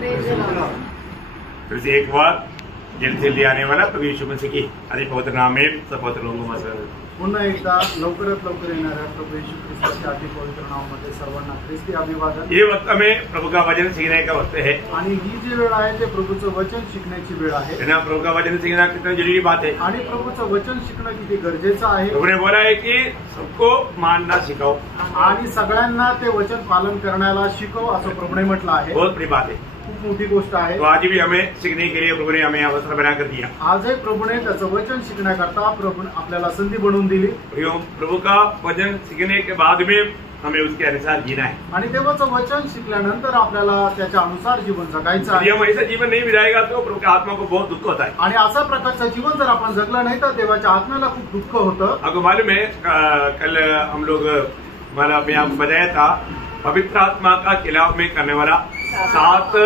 फिर से एक बार जल्द जल्दी आने वाला प्रभु यीशु मसीह की अति पवित्र नाम में सब पवित्र लोगों में पुन्हा एकदा लवकरात लवकर येणाऱ्या प्रभु येशू ख्रिस्ताच्या अति पवित्र नावामध्ये सर्वांना ख्रिस्ती अभिवादन। ये वक्त हमें प्रभु का वचन सीखने का वक्त है आणि ही जी वेळ आहे ते प्रभूचं वचन शिकण्याची वेळ आहे ना। प्रभु का वचन सीखना कितना जरूरी बात है आणि प्रभूचं वचन शिकणं किती गरजेचं आहे। प्रभु ने बोला है कि सबको मानना सिखाओ आणि सगळ्यांना ते वचन पालन करण्याला शिकव असं प्रभूने म्हटलं आहे। बहुत बड़ी बात है, खूप मोठी गोष्ट आहे। तो आज भी हमें सीखने के लिए प्रभु ने हमें अवसर बनाकर दिया। आजही प्रभूने त्याचं वचन शिकण्याकरता प्रभू आपल्याला संधी बनवून दिली। प्रभु का वचन सीखने के बाद में हमें उसके अनुसार जीना है आणि देवाचं वचन शिकल्यानंतर आपल्याला त्याच्या अनुसार जीवन जगायचं आहे। हम ऐसा जीवन नहीं बिताएगा तो प्रभु की आत्मा को बहुत दुख होता है। आणि अशा प्रकारचं जीवन जर आपण जगलं नाही तर देवाच्या आत्म्याला खूप दुःख होतं। आपको मालूम है कल हम लोग मैं आपको बताया था पवित्र आत्मा का खिलाफ में करने वाला 7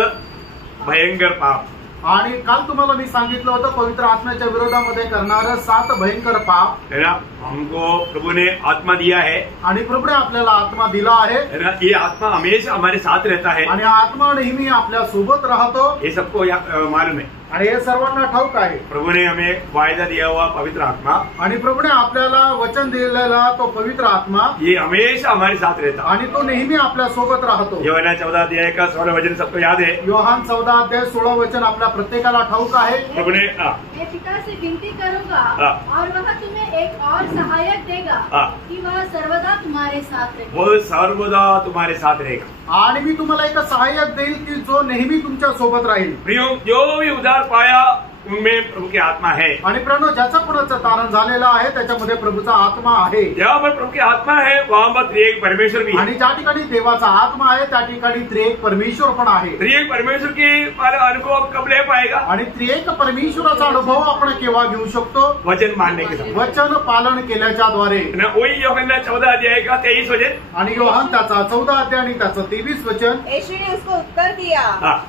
भयंकर पाप। आणि काल तुम्हाला मी सांगितलं होतं पवित्र आत्म्याच्या विरोधामध्ये करणारं 7 भयंकर पाप है ना। हमको प्रभु ने आत्मा दिया है आणि प्रभूने आपल्याला आत्मा दिला आहे ना। ये आत्मा हमेशा हमारे साथ रहता है आणि आत्मा नेहमी आपल्या सोबत राहतो, ये सबको मालूम है। आणि हे सर्वांना ठाऊक आहे। प्रभु ने हमें वायदा दिया हुआ पवित्र आत्मा आणि प्रभूने आपल्याला वचन दिलेला तो पवित्र आत्मा ये हमेशा हमारे साथ रहता आणि तो नेहमी आपल्या सोबत राहतो। योहान 14 अध्याय का 16 वचन सबको याद है। योहान 14 अध्याय 16 वचन आपल्या प्रत्येकाला ठाऊक आहे। प्रभु ने मैं पिता से विनती करूंगा और वह तुम्हें एक और सहायक देगा कि वह सर्वदा तुम्हारे साथ रहेगा। वो सर्वदा तुम्हारे साथ रहेगा। आणि मी तुम्हाला एक सहाय्यक देईल की जो नेहमी तुमच्या सोबत राहील। प्रियो जो भी उद्धार पाया उनमें प्रभु की आत्मा है आणि प्रणव ज्याचा कुणाचं तारण झालेलं आहे त्याच्यामध्ये प्रभूचा आत्मा आहे। जहाँ पर प्रभु की आत्मा है वहाँ पर त्रिएक परमेश्वर भी है। आणि ज्या ठिकाणी देवाचा आत्मा आहे त्या ठिकाणी त्रिएक परमेश्वर पण आहे। त्रिएक परमेश्वर की अनुभव कब ले पाएगा? आणि त्रिएक परमेश्वराचा अनुभव आपण केव्हा घेऊ शकतो? वचन मानने के समय, वचन पालन केल्याच्या द्वारे। वही योहान 14 अध्याय का 23 वचन आणि योहान त्याचा 14 अध्याय आणि त्याचं 23 वचन। यीशु ने उसको उत्तर दिया,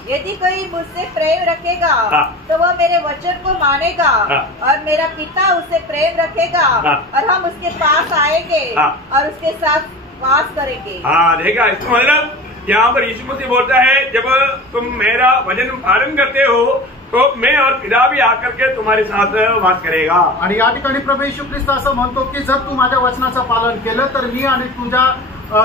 यदि कोई मुझसे प्रेम रखेगा तो वह मेरे वचन को मानेगा और मेरा पिता उससे प्रेम रखेगा और हम उसके पास आएंगे और उसके साथ वास करेंगे। हाँ देखा, इसका मतलब यहाँ पर यीशु मसीह बोलता है जब तुम मेरा वचन पालन करते हो तो मैं और पिता भी आकर के तुम्हारे साथ वास करेगा। आणि या ठिकाणी प्रभू येशू ख्रिस्त असं म्हणतो की जर तू माझ्या वचनाचं पालन केलं तर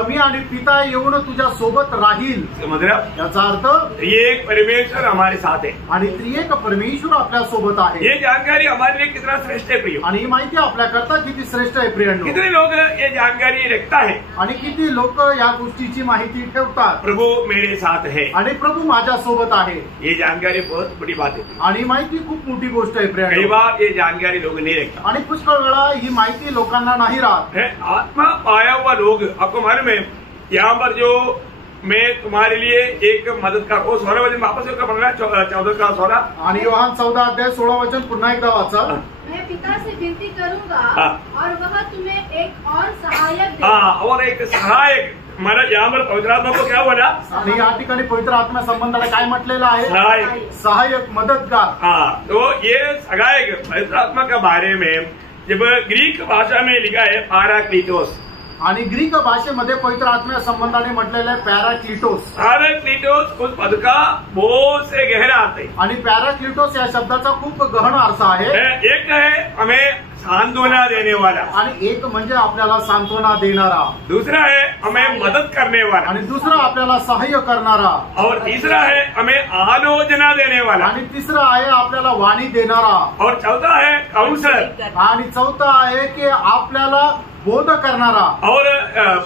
मी आणि पिता येऊन तुझ्या सोबत राहील। मतलब याचा अर्थ त्रिएक परमेश्वर हमारे साथ है आणि त्रिएक परमेश्वर आपल्या सोबत आहे। ये जानकारी हमारे लिए कितना श्रेष्ठ है प्रियो। आणि ही माहिती आपल्याकरता किती श्रेष्ठ आहे प्रियांनो। कितने लोग ये जानकारी रखता है आणि किती लोक या गोष्टीची माहिती ठेवतात। प्रभु मेरे साथ है आणि प्रभू माझ्या सोबत आहे। ये जानकारी बहुत बड़ी बात है आणि माहिती खूप मोठी गोष्ट आहे कई प्रियांनो। बार ये जानकारी लोग नहीं रखता आणि पुष्कळ वेळा ही माहिती लोकांना नाही राहत। आत्मा पाया हुआ लोग, आपको मालूम है यहाँ पर जो मैं तुम्हारे लिए एक मदद का 16 वचन वापस पढ़ रहा 14 का 16 आणि योहान 14 अध्याय 16 वचन पुन्हा एकदा वाचा। मैं पिता से विनती करूंगा और वह तुम्हें एक और सहायक देगा। हाँ, और एक सहायक, हमारा यहाँ पर पवित्र आत्मा को क्या बोला? आणि या ठिकाणी पवित्र आत्मा संबंधाला काय म्हटलेलं आहे? सहायक, सहायक, मदतगार। हाँ, तो ये सहायक पवित्र आत्मा के बारे में जब ग्रीक भाषा में लिखा है पैराक्लीटोस, आणि ग्रीक भाषेमध्ये पवित्र आत्म्या संबंधाने म्हटलेलं आहे पॅराक्लिटोस। पैराक्लीटोस उस पद का बहुत से गहरा अर्थ है। आणि पॅराक्लिटोस या शब्दाचा खूप गहन अर्थ आहे। एक है हमें सांत्वना देने वाला, आणि एक म्हणजे आपल्याला सांत्वना देणारा, दूसरा है हमें मदद करने वाला, आणि दुसरा आपल्याला सहाय्य करणारा, और तीसरा है हमें आलोचना देने वाला, आणि तिसरा आहे आपल्याला वाणी देणारा, और चौथा है काउंसलर, आणि चौथा आहे की आपल्याला बोध करणारा, और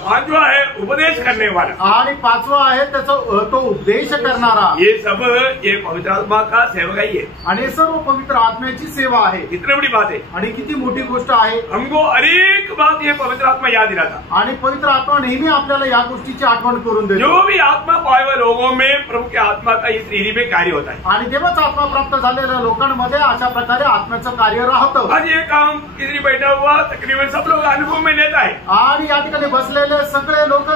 पांचवा है उपदेश करने वाला, आणि पाचवा आहे त्याचा तो उपदेश करणारा। ये सब ये पवित्र आत्मा का सेवकाई है आणि सर्व पवित्र आत्म्याची सेवा आहे। कितनी बड़ी बात है, आणि किती मोठी गोष्ट आहे। हमको अनेक बात ये पवित्र आत्मा याद दिलाता। आणि पवित्र आत्मा नेहमी आपल्याला या गोष्टीची आठवण करून देतो। जो भी आत्मा पाए हुए लोगों में प्रभु के आत्मा का इस रीति में कार्य होता है। आणि देवाचा आत्मा प्राप्त झालेल्या लोकांमध्ये अशा प्रकारे आत्म्याचं कार्य राहतं। आज ये काम किसी बैठा हुआ तकरीबन सब लोग अनुभव में लेता है। आणि या ठिकाणी बसलेले सगळे लोक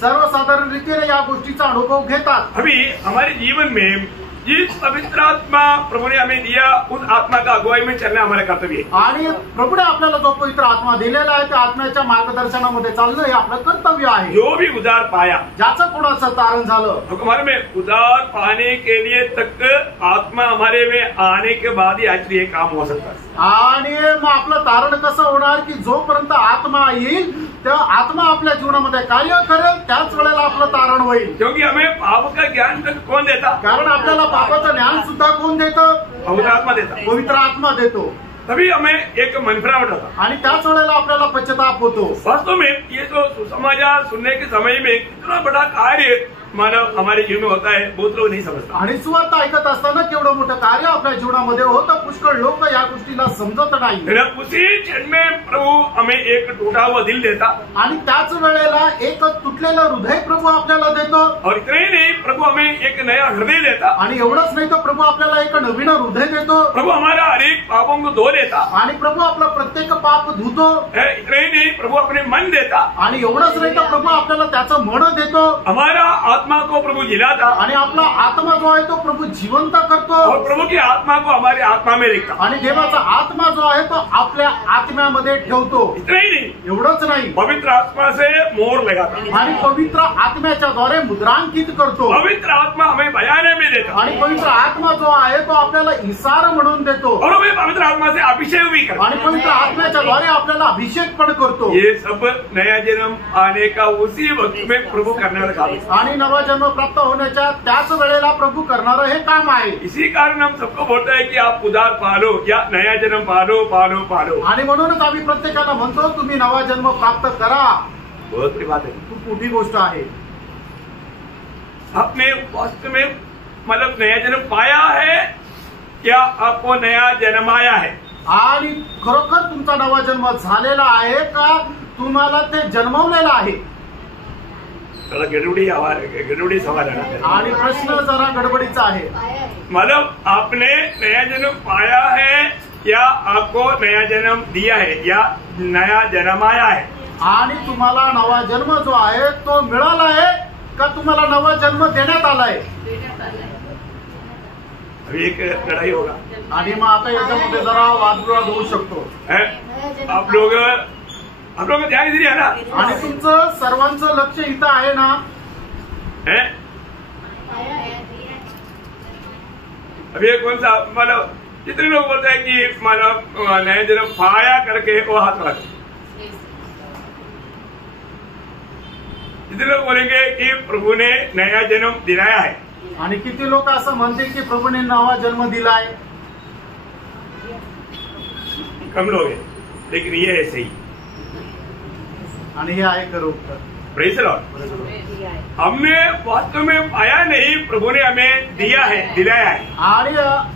सर्वसाधारण रीतीने या गोष्टीचा अनुभव घेतात। अभी हमारे जीवन में जिस पवित्र आत्मा प्रभु ने हमें दिया उस आत्मा का अगुवाई में चलना हमारा कर्तव्य है। आणि प्रभुने आपल्याला जो पवित्र आत्मा दिलेला आहे त्या आत्म्याच्या मार्गदर्शनामध्ये चालणं हे आपलं कर्तव्य आहे। जो भी उद्धार पाया, ज्याचं कोणाचं तारण झालं, तो हमारे में उद्धार पाने के लिए तक आत्मा हमारे में आने के बाद ही एक्चुअली ये काम हो सकता है। आणि मग आपलं तारण कसं होणार की जोपर्यंत आत्मा येईल त्या आत्मा आपल्या जीवनामध्ये कार्य करेल त्याच वेळेला आपलं तारण होईल। क्योंकि हमें पाप का ज्ञान तक कौन देता? कारण आपल्याला पापाचं ज्ञान सुद्धा कोण देतं? पवित्र आत्मा देता। पवित्र आत्मा देतो। तभी हमें एक मन फिरावट होता आणि त्याच वेळेला आपल्याला पश्चाताप होतो। वास्तव में ये जो सुसमाचार सुनने के समय में कितना बड़ा कार्य मानव हमारे जीवन में होता है बहुत लोग नहीं समझता। आणि सुवार्ता ऐकत असताना केवढं मोठं कार्य आपल्या जीवनामध्ये होतं, पुष्कळ लोक या गोष्टीला समजत नाही। उसी क्षण में प्रभु हमें एक टूटा हुआ दिल देता आणि त्याच वेळेला एक तुटलेलं हृदय प्रभू आपल्याला देतो। और इतना ही नहीं, प्रभु हमें एक नया हृदय देता। आणि एवढंच नाही तर प्रभू आपल्याला एक नवीन हृदय देतो। प्रभु हमारा हर एक पापों को धो देता आणि प्रभू आपलं प्रत्येक पाप धुतो। इतना ही नहीं, प्रभु अपने मन देता। आणि एवढंच नाही तर प्रभू आपल्याला त्याचं मन देतो। हमारा आत्मा को प्रभु जिलाता आणि आपला आत्मा जो आहे तो प्रभू जिवंत करतो। और प्रभु की आत्मा को हमारे आत्मा में रखता। आणि देवाचा आत्मा जो आहे तो आपल्या आत्म्यामध्ये ठेवतो। इतना ही नहीं, एवढंच नाही, पवित्र आत्मा से मोहर लगाता आणि पवित्र आत्म्याच्या द्वारे मुद्रांकित करतो। पवित्र आत्मा हमें बयाने में देता आणि पवित्र आत्मा जो आहे तो आपल्याला इसार म्हणून देतो। और हमें पवित्र आत्मा से अभिषेक भी करता। आणि पवित्र आत्म्याच्या द्वारे आपल्याला अभिषेक पण करतो। ये सब नया जन्म आने का उसी वक्त में प्रभु करने वाला काम है। आणि नवा जन्म प्राप्त होण्याच्या त्याच वेळेला प्रभू करणारं हे काम आहे। इसी कारण हम सबको बोलता है कि आप उद्धार पालो या नया जन्म पालो पालो पालो। आणि म्हणूनच आम्ही प्रत्येकाला म्हणतो तुम्ही नवा जन्म प्राप्त करा। बहुत बड़ी बात है। खूप मोठी गोष्ट आहे। आपने वास्तव में मतलब नया जन्म पाया है क्या आपको नया जन्म आया है? आणि खरोखर तुमचा नवा जन्म झालेला आहे का तुम्हाला ते जन्मवलेलं आहे? थोड़ा गड़बड़ी सवाल है। आणि प्रश्न जरा गडबडीचा आहे। मतलब आपने नया जन्म पाया है या आपको नया जन्म दिया है या नया जन्म आया है? आणि तुम्हाला नवा जन्म जो आहे तो मिळाला आहे का तुम्हाला नवा जन्म देण्यात आलाय? अभी एक लड़ाई होगा आणि मग आता याच्यामध्ये जरा वादविवाद होऊ शकतो। आप लोग ध्यान दिली है ना? आणि तुमचं सर्वांचं लक्ष इथं आहे ना? अभी एक कौन सा मतलब कितने लोग बोलते हैं कि मतलब नया जन्म पाया करके वो हाथ लगा। कितने लोग बोलेंगे कि प्रभु ने नया जन्म दिलाया है? आणि किती लोक असं म्हणते की प्रभूने नवा जन्म दिलाय? कम लोग हैं, लेकिन ये है सही। आणि हे आहे खरं उत्तर। Praise the Lord. हमने वास्तव में पाया नहीं, प्रभु ने हमें दिया है, दिलाया है। आणि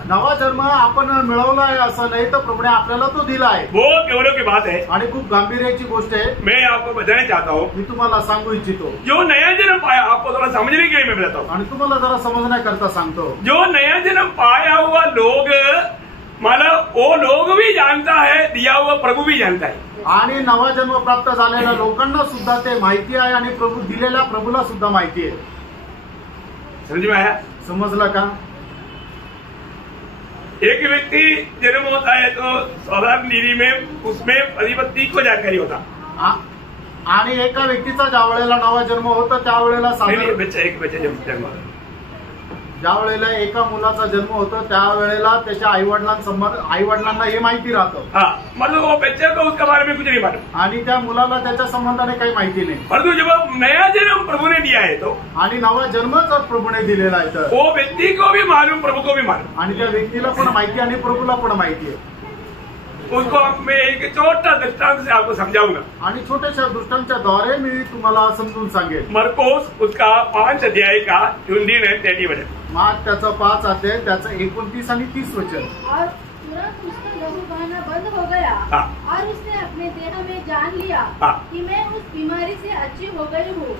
नवा जन्म आपण मिळवला आहे असं नाही तर प्रभूने आपल्याला तो दिला आहे। वो केवलों की बात है। आणि खूप गांभीर्याची गोष्ट आहे। मैं आपको बताना चाहता हूँ, मी तुम्हाला सांगू इच्छितो। जो नया जन्म पाया, आपको थोड़ा समझने के लिए मैं बताता हूँ। आणि तुम्हाला जरा समजण्याकरता सांगतो। जो नया जन्म पाया हुआ लोग मतलब वो लोग भी जानता है, दिया हुआ प्रभु भी जानता है। आणि नवा जन्म प्राप्त झालेल्या लोकांना सुद्धा ते माहिती आहे आणि प्रभू दिलेल्या प्रभूला सुद्धा माहिती आहे। समझ में आया? समजलं का? एक व्यक्ति जन्म होता है तो साधारण नीति में उसमें पति पत्नी को जानकारी होता। आणि एका व्यक्तीचा ज्या वेळेला नवा जन्म होतो त्यावेळेला एक बच्चा जन्म होता, ज्या वेळेला एका मुलाचा जन्म होतो त्यावेळेला त्याच्या आईवडिलांना हे माहिती राहतं। मतलब वो बच्चे को उसके बारे में कुछ नहीं मालूम आणि त्या मुलाला त्याच्या संबंधाने काही माहिती नाही। परंतु जब नया जन्म प्रभु ने दिया है तो आणि नवा जन्म जर प्रभूने दिलेला आहे तर वो व्यक्ति को भी मालूम, प्रभु को भी मालूम। आणि त्या व्यक्तीला पण माहिती आणि प्रभूला पण माहिती आहे। उसको मैं एक छोटा दृष्टांत से आपको समझाऊंगा। आणि छोट्याशा दृष्टांच्या द्वारे मी तुम्हाला समजून सांगेन। मरकोस उसका 5 अध्याय का 29 और 30 वचन। मार्क त्याचा 5 अध्याय त्याचं 29 आणि 30 वचन। और तुरंत उसका लहू बहना बंद हो गया और उसने अपने देह में जान लिया कि मैं उस बीमारी से अच्छी हो गई हूँ।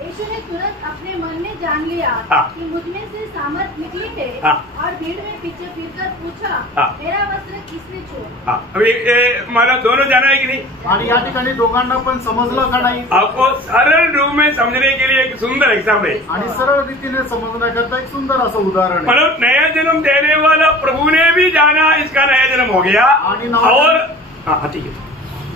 यीशु ने तुरंत अपने मन में जान लिया कि मुझ में से सामर्थ निकली है और भीड़ में पीछे फिरकर पूछा, मेरा वस्त्र किसने छुआ? अभी मला दोनों जाना है की नहीं? आणि या ठिकाणी दोघांना पण समजलं का नाही? आपको सरल रूप में समझने के लिए एक सुंदर एग्जाम्पल है आणि सरळ रीतीने समजण्याकरता एक सुंदर असं उदाहरण आहे। मतलब नया जन्म देने वाला प्रभु ने भी जाना इसका नया जन्म हो गया और ठीक है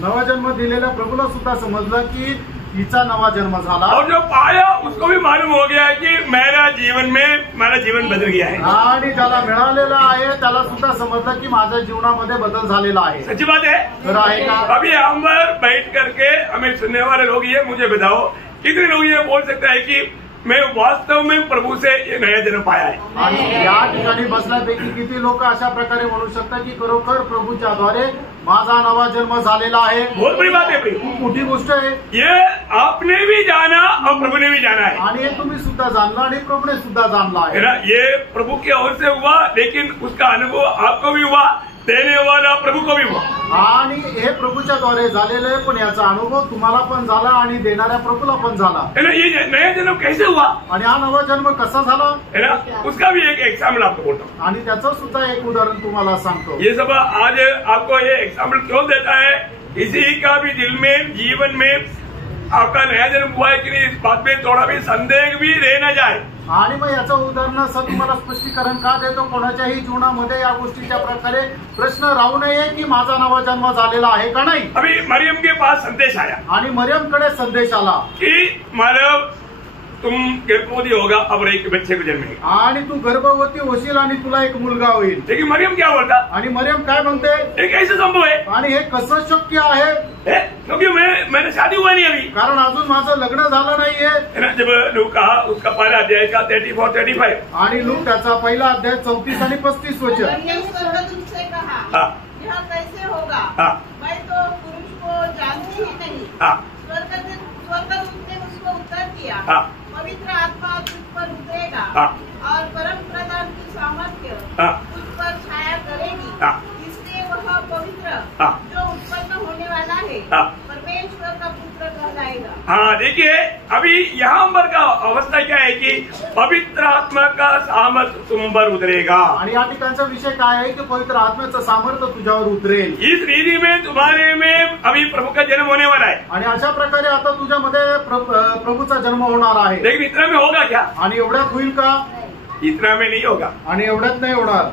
नवा जन्म दिलेल्या प्रभूला सुद्धा समजलं की हिचा नवा जन्म झाला और जो पाया उसको भी मालूम हो गया कि मेरा जीवन बदल गया है आणि ज्याला मिळालेला आहे त्याला सुद्धा समजलं की माझ्या जीवनामध्ये बदल झालेला आहे। सच्ची बात है। खरं आहे का? अभी हम बैठ करके हमें सुनने वाले लोग ये मुझे बताओ कितने लोग ये बोल सकते हैं कि मैं वास्तव में प्रभु से ये नया जन्म पाया है? आणि या ठिकाणी बसल्यापैकी किती लोक अशा प्रकारे म्हणू शकतात की खरोखर प्रभूच्या द्वारे माझा नवा जन्म झालेला आहे? बहुत बड़ी बात है भाई, खूप मोठी गोष्ट आहे। ये आपने भी जाना और प्रभु ने भी जाना है आणि हे तुम्ही सुद्धा जाणलं आणि प्रभूने सुद्धा जाणला है आहे ना। ये प्रभु की ओर से हुआ लेकिन उसका अनुभव आपको भी हुआ, देने वाला प्रभु को भी हुआ आणि हे प्रभूच्या द्वारे झालेलं आहे पण याचा अनुभव तुम्हाला पण झाला आणि देणाऱ्या प्रभूला पण झाला है ना। ये नया जन्म कैसे हुआ आणि हा नवा जन्म कसा झाला है ना, उसका भी एक एग्जाम्पल आपको बोलता हूँ। आणि त्याचं सुद्धा एक उदाहरण तुम्हाला सांगतो। ये सब आज आपको ये एग्जाम्पल क्यों देता है, किसी का भी दिल में जीवन में आपका नया जन्म हुआ है कि नहीं इस बात में थोड़ा भी संदेह भी रह न जाए। आणि मग याचं उदाहरण असं तुम्हाला स्पष्टीकरण का देतो, कोणाच्याही जीवनामध्ये या गोष्टीच्या प्रकारे प्रश्न राहू नये की माझा नवा जन्म झालेला आहे का नाही। अभी मरियम के पास संदेश आया आणि मरियमकडे संदेश आला कि मानव तुम गर्भवती होगा और एक बच्चे को जन्मेगा आणि तू गर्भवती होशील आणि तुला एक मुलगा होईल। लेकिन मरियम क्या बोलता, आणि मरियम काय म्हणते, ये कैसे संभव है? आणि हे कसं शक्य आहे? क्योंकि मैंने शादी हुआ नहीं अभी, कारण अजून माझं लग्न झालं नाहीये। है ना। जब लूक कहा उसका पहला अध्याय का 34-35 आणि लूक त्याचा पहिला अध्याय 34 आणि 35 वचन। उनसे कहा, यह कैसे होगा? मैं तो पुरुष को जानती ही नहीं। स्वर्गदूत ने उसको उत्तर दिया, पवित्र आत्मा तुझ पर उतरेगा और परम प्रधान की सामर्थ्य तुझ पर छाया करेगी, इसलिए वह पवित्र जो उत्पन्न होने वाला है परमेश्वर का पुत्र कहलाएगा। हाँ देखिए, अभी यहाँ पर का अवस्था क्या है कि पवित्र आत्मा का सामर्थ्य तुम पर उतरेगा। आणि या ठिकाणचा विषय काय आहे की पवित्र आत्म्याचं सामर्थ्य तुझ्यावर उतरेल। इस रीति में तुम्हारे में अभी प्रभु का जन्म होने वाला है आणि अशा प्रकारे आता तुझ्यामध्ये प्रभूचा जन्म होणार आहे। लेकिन इतना में होगा क्या? आणि एवढ्यात होईल का? इतना में नहीं होगा। आणि एवढ्यात नाही होणार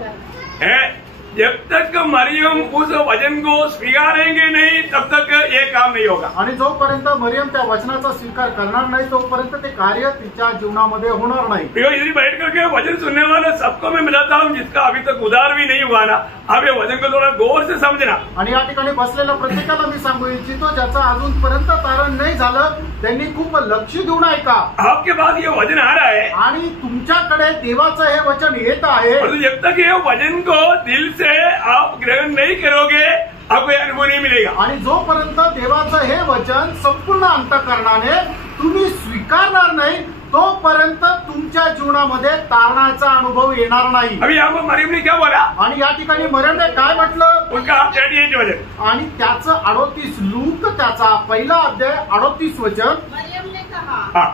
है जब तक मरियम उस वचन को स्वीकारेंगे नहीं तब तक ये काम नहीं होगा। आणि जोपर्यंत मरियम त्या वचनाचा स्वीकार करणार नाही तोपर्यंत ते कार्य तिच्या जीवनामध्ये होणार नाही। इधर बैठ करके वचन सुनने वाले सबको मैं मिलाता हूँ जिसका अभी तक उधार भी नहीं हुआ ना, अब ये वचन को थोड़ा गौर से समझना। आणि या ठिकाणी बसलेल्या प्रत्येकाला मी सांगू इच्छितो ज्याचं अजूनपर्यंत तारण नाही झालं त्यांनी खूप लक्ष देऊन ऐका। आपके पास ये वचन आ रहा है आणि तुमच्याकडे देवाचं हे वचन येत आहे, जब तक ये वचन को दिल से आप ग्रहण नहीं करोगे आपको अनुभव नहीं मिलेगा। आणि जोपर्यंत देवाचं हे वचन संपूर्ण अंतःकरणाने तुम्ही स्वीकारणार नाही तोपर्यंत तुमच्या जीवनामध्ये तारणाचा अनुभव येणार नाही। अभी यहाँ पर मरियम ने क्या बोला? आणि या ठिकाणी मरियमने काय म्हटलं? उनका 38 वचन आणि त्याचं 38 लूक त्याचा पहिला अध्याय 38 वचन। मरियम ने कहा,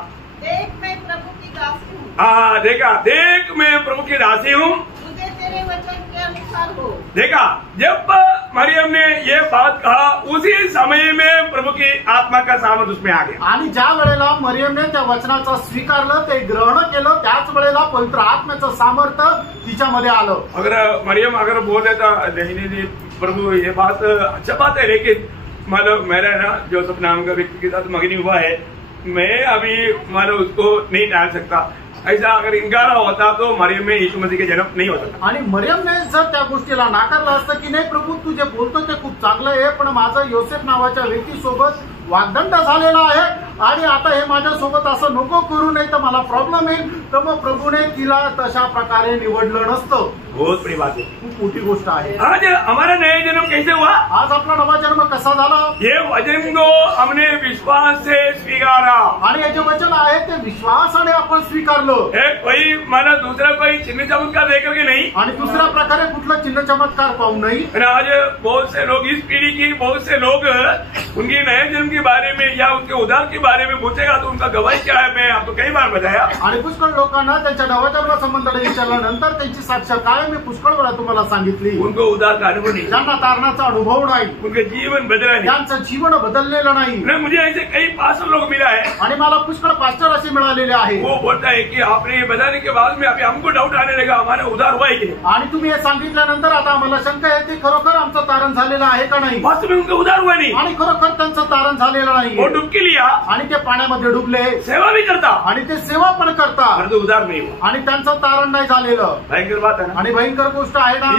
देख मैं प्रभु की दासी हूँ। हाँ देखा, देख मैं प्रभु की दासी हूँ, मुझे तेरे वचन के अनुसार हो। देखा, जब मरियम ने ये बात कहा उसी समय में प्रभु की आत्मा का सामर्थ उसमें आ गया। आणि ज्या वेळेला मरियमने त्या वचनाचं स्वीकारलं ते ग्रहण केलं त्याच वेळेला पवित्र आत्म्याचं सामर्थ्य तिच्यामध्ये आलं। अगर मरियम अगर बोल देता नहीं नहीं प्रभु ये बात अच्छा बात है लेकिन मतलब मेरा ना जोसेफ नाम का व्यक्ति के साथ मगनी हुआ है, मैं अभी मतलब उसको नहीं डाल सकता, ऐसा अगर इनकार होता तो मरियम में यीशु मसीह के जन्म नहीं होता था। आणि मरियमने जर त्या गोष्टीला नाकारलं असतं की नाही प्रभू तू जे बोलतो ते खूप चांगलं आहे पण माझं योसेफ नावाच्या व्यक्तीसोबत वाग्दंड झालेला आहे आणि आता हे माझ्यासोबत असं नको करू, नाही तर मला प्रॉब्लेम येईल. तर मग प्रभूने तिला तशा प्रकारे निवडलं नसतं. बहुत बड़ी बात है, खूप मोठी गोष्ट आहे. आज हमारा नया जन्म कैसे हुआ? आज आपला नवा जन्म कसा झाला? ये वचन को हमने विश्वास से स्वीकारा, आणि हे जे वचन आहे ते विश्वासाने आपण स्वीकारलं. एक कोई माना दूसरा कोई चिन्ह चमत्कार देख करके नहीं, आणि दुसऱ्या प्रकारे कुठलं चिन्ह चमत्कार पाहू नाही. और आज बहुत से लोग, इस पीढ़ी की बहुत से लोग उनकी नए जन्म के बारे में या उनके उद्धार के बारे में पूछेगा तो उनका गवाही क्या है, मैं आपको कई बार बताया. आणि पुष्कळ लोकांना त्यांच्या नवा जन्म संबंधाने विचारल्यानंतर त्यांची साक्ष काय मी पुष्कळ वेळा तुम्हाला सांगितली. उनको उद्धार का अनुभव नहीं, ज्यांना तारणाचा अनुभव नाही, उनके जीवन बदला नहीं. त्यांचं जीवन बदललेलं नाही. मुझे ऐसे कई पास्टर लोग मिला है, आणि मला पुष्कळ पास्टर असे मिळालेले आहे. वो बोलता है कि आपने ये बताने के बाद में अभी हमको डाउट आने लगा, हमारा उद्धार हुआ है कि नहीं. आणि तुम्ही हे सांगितल्यानंतर आता आम्हाला शंका येते खरोखर आमचं तारण झालेलं आहे का नाही. वास्तव में उनका उद्धार हुआ नहीं, आणि खरोखर त्यांचं तारण झालेलं नाही. वो डुबकी लिया आणि ते पाण्यामध्ये डुबले, सेवा भी करता, आणि ते सेवा पण करतात, परंतु उद्धार नहीं हुआ. आणि त्यांचं तारण नाही झालेलं. भयंकर बात है ना. आणि भयंकर गोष्ट आहे ना.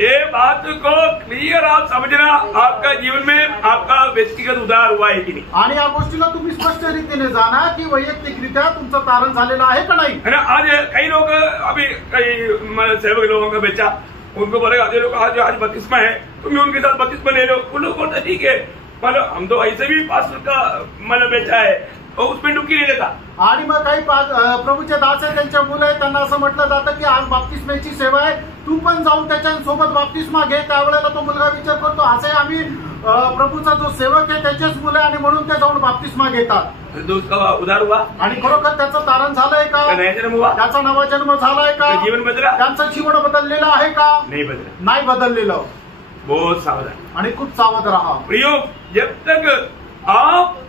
ये बात को क्लियर आप समझना, आपका जीवन में आपका व्यक्तिगत उद्धार हुआ है कि नहीं. आणि या गोष्टीला तुम्ही स्पष्ट रीतीने जाणा की वैयक्तिकरित्या तुमचं तारण झालेलं आहे का नाही. है ना. आज कई लोग, अभी कई सेवक लोगों का बच्चा, उनको बोलेगा ये लोग आज बपतिस्मा है, तुम उनके साथ बपतिस्मा ले लो. उन लोग बोलते ठीक है, मतलब हम तो ऐसे भी पास्टर का मतलब बच्चा है, और उसमें डुबकी नहीं लेता. आणि मग काही प्रभूचे दास आहे, त्यांच्या मुलं आहे, त्यांना असं म्हटलं जातं की आज बाप्तिस्मेची सेवा आहे, तू पण जाऊन त्याच्यासोबत बाप्तिस्मा घे. त्यावेळेला तो मुलगा विचार करतो असे आम्ही प्रभूचा जो सेवक आहे त्याचेच मुलं आणि म्हणून ते जाऊन बाप्तिस्मा घेतात. उसका उद्धार हुआ, आणि खरोखर त्याचं तारण झालंय का? नया जन्म हुआ, त्याचा नवा जन्म झालाय का? जीवन बदला, त्यांचं जीवन बदललेलं आहे का? नहीं बदला, नाही बदललेलं. बहुत सावधान. आणि खूप सावध राहा. प्रियो, जब तक आप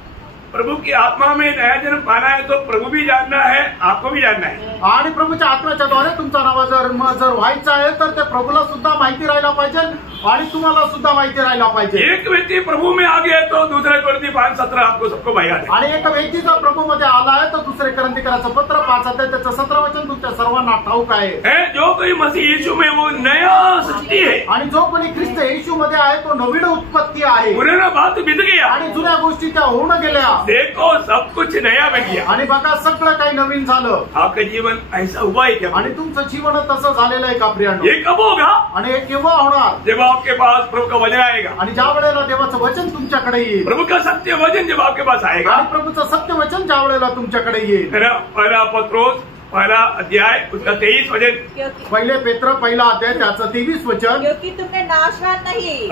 प्रभु की आत्मा में नया जन्म पाना है तो प्रभु भी जानना है, आपको भी जानना है. आणि प्रभूच्या आत्म्याच्या द्वारे तुमचा नवा जन्म जर व्हायचा आहे तर ते प्रभूला सुद्धा माहिती राहायला पाहिजे आणि तुम्हाला सुद्धा माहिती राहायला पाहिजे. एक व्यक्ती प्रभु में आ गया तो दूसरे कोरिन्थी 5:17 आपको सबको बयान है. आणि एक व्यक्ती जर प्रभूमध्ये आला आहे तर दुसरे कोरिन्थीकराचं पत्र 5 अध्याय त्याचं 17 वचन तुमच्या सर्वांना ठाऊक आहे. जो कोई मसीह यीशु में वो नया सृष्टि है. आणि जो कोणी ख्रिस्त येशू मध्ये आहे तो नवीन उत्पत्ती आहे. पुराना बात बीत गया, आणि जुन्या गोष्टी त्या होऊन गेल्या. देखो सब कुछ नया बन गया. आणि बघा सगळं काही नवीन झालं. आपका जीवन ऐसा हुआ है क्या? आणि तुमचं जीवन तसं झालेलं आहे का प्रियांनो? ये कब होगा? आणि हे केव्हा होणार? जब आपके पास प्रभु का वचन आएगा. आणि ज्या वेळेला देवाचं वचन तुमच्याकडे येईल. प्रभु का सत्य वचन जब आपके पास आएगा. आणि प्रभूचं सत्य वचन ज्या वेळेला तुमच्याकडे येईल. पहला पत्रोस पहला अध्याय उसका 23 वचन. पहिले पेत्र पहिला अध्याय त्याचं 23 वचन. क्योंकि तुमने नाशवान नहीं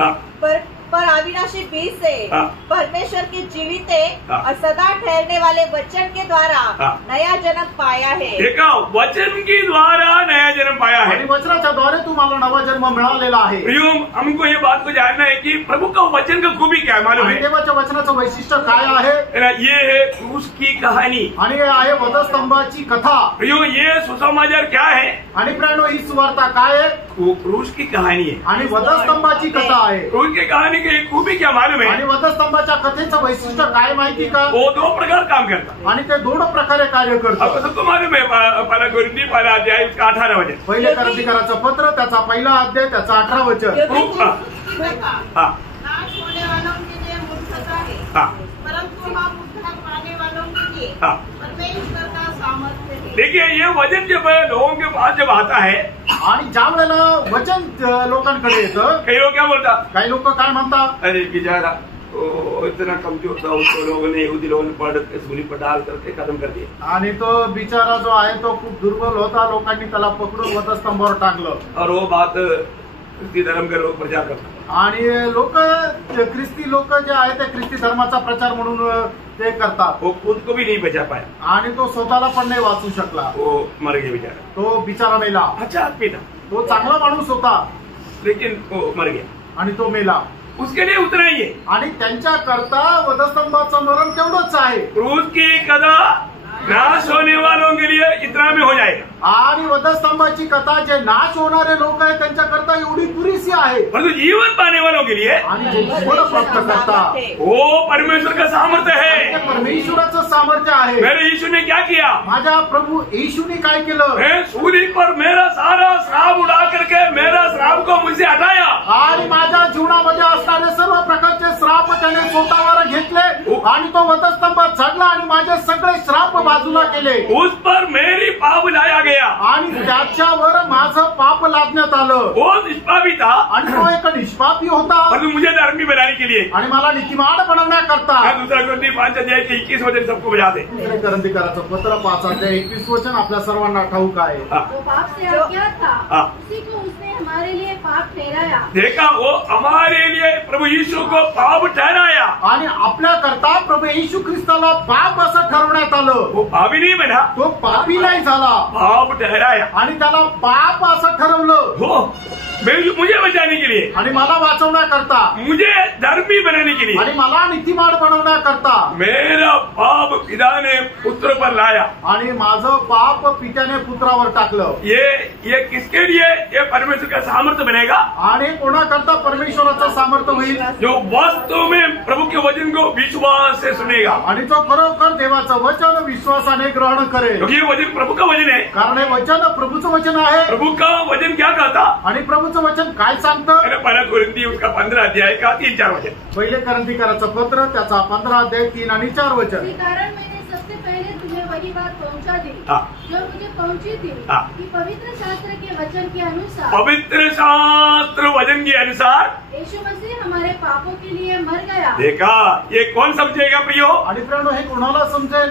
पर अविनाशी बीज से परमेश्वर के जीवित और सदा ठहरने वाले वचन के द्वारा नया जन्म पाया है. देखा, वचन के द्वारा नया जन्म पाया है. आणि वचनाच्या द्वारे तुम्हाला नवा जन्म मिळालेला आहे. हमको ये बात को जानना है कि प्रभु का वचन का खूबी क्या है मालूम है? देवाच्या वचनाचं वैशिष्ट्य काय आहे? ये है क्रूस की कहानी. आणि हे आहे वधस्तंभाची कथा. ये सुसमाचार क्या है? आणि प्रियांनो ही सुवार्ता काय आहे? वो क्रूस की कहानी है. आणि वधस्तंभाची कथा आहे. क्रूस की कहानी की खूबी क्या मालूम है? आणि वधस्तंभाच्या कथेचं वैशिष्ट्य काय माहिती का? वो 2 प्रकार काम करता. आणि ते 2 प्रकारे कार्य करतात. आपको सबको मालूम है. पहला कोरिन्थी पहला अध्याय उसका 18 वचन. पहिले कोरिन्थीकराचं पत्र त्याचा पहिला अध्याय त्याचा 18 वचन. नाश होने वालों के लिए मूर्खता है, परंतु हम उद्धार पाने वालों के लिए परमेश्वर का सामर्थ्य है. देखिए, ये वचन जब लोगों के पास जब आता है, आणि ज्या वेळेला वचन लोकांकडे येतं, कई लोग क्या बोलता? काही लोक काय म्हणतात? अरे बेचारा इतना कमजोर था, उसको लोगों ने यहूदी लोगों ने पढ़ के सूली पर डाल करके खत्म कर दिया. आणि तो बिचारा जो आहे तो खूप दुर्बल होता, लोकांनी त्याला पकडून वधस्तंभावर टाकलं. और वो बात ख्रिस्ती धर्म के लोग प्रचार करतात. आणि लोक ख्रिस्ती लोक जे आहे ते ख्रिस्ती धर्माचा प्रचार म्हणून ते करतात. वो खुद को भी नहीं बचा पाया. आणि तो स्वतःला पण नाही वाचू शकला. वो मर गया बेचारा. तो बिचारा मेला. अच्छा आदमी था, तो चांगला माणूस होता, लेकिन वो मर गया. आणि तो मेला. उसके लिए उतना ही है. आणि त्यांच्या करता वधस्तंभाचं मरण तेवढंच आहे. क्रूस की कथा नाश होने वालों के लिए इतना में हो जाएगा. आणि वधस्तंभाची कथा जे नाश होणारे लोक आहेत त्यांच्याकरता एवढी पुरेशी आहे. परंतु जीवन पाने वालों के लिए आणि जे जीवन प्राप्त करतात वो परमेश्वर का सामर्थ्य है. परमेश्वराचं सामर्थ्य आहे. मेरे यीशु ने क्या किया? माझ्या प्रभु येशूने काय केलं? सूली पर मेरा सारा श्राप उड़ा करके मेरा श्राप को मुझसे हटाया आणि माझ्या जीवनामध्ये असणारे सर्व प्रकारचे श्राप त्याने स्वतःवर घेतले आणि तो वधस्तंभ चढला आणि माझे सगळे श्राप बाजूला केले. उस पर मेरी पाप लाया गया आणि त्याच्यावर माझं पाप लादण्यात आलं. वो निष्पापी था आणि तो एक निष्पापी होता परंतु मुझे धर्मी बनाने के लिए आणि मला नीतिमान बनवण्याकरता. दूसरा कोरिन्थी 5:21 वचन सबको बजा दे. दुसरे करंथीकराचं पत्र 5:21 वचन आपल्या सर्वांना ठाऊक आहे. जो पाप से अज्ञात था हाँ। उसी को उसने हमारे लिए पाप ठहराया. देखा वो हमारे लिए प्रभु यीशु को पाप ठहराया. आणि आपल्या करता प्रभू येशू ख्रिस्ताला पाप असं ठरवण्यात आलं. वो पापी नहीं बना, तो पापी नाही झाला पाप ठहराया. आणि त्याला पाप असं ठरवलं हो मुझे बचाने के लिए, आणि मला वाचवण्याकरता, मुझे धर्मी बनाने के लिए, आणि मला नीतिमान बनवण्याकरता. मेरा पाप पिता ने पुत्र पर लाया. आणि माझं पाप पित्याने पुत्रावर टाकलं. ये किसके लिए? ये परमेश्वर का सामर्थ्य बनेगा. आणि कोणाकरता? परमेश्वराचं सामर्थ्य होईल जो वास्तव में प्रभु के वचन को विश्वास से सुनेगा. आणि तो खरोखर देवाचं वचन विश्वासाने ग्रहण करेल. क्योंकि ये वचन प्रभु का वचन है. कारण हे वचन प्रभूचं वचन आहे. प्रभु का वचन क्या कहता? आणि प्रभूचं वचन काय सांगतं? पहला कोरिन्थी उसका 15 अध्याय का 3-4 वचन. पहिले करंथीकराचं पत्र त्याचा 15 अध्याय 3 आणि 4 वचन. इसी कारण मैंने सबसे पहले तुम्हें वही बात पहुंचा दी हाँ। जो मुझे पहुंची थी हाँ। कि पवित्र शास्त्र के वचन के अनुसार, पवित्र शास्त्र वचन के अनुसार यीशु मसीह हमारे पापों के लिए मर गया. देखा, ये कौन समझेगा प्रियो? आणि प्रियानो, हे कोणाला समजेल?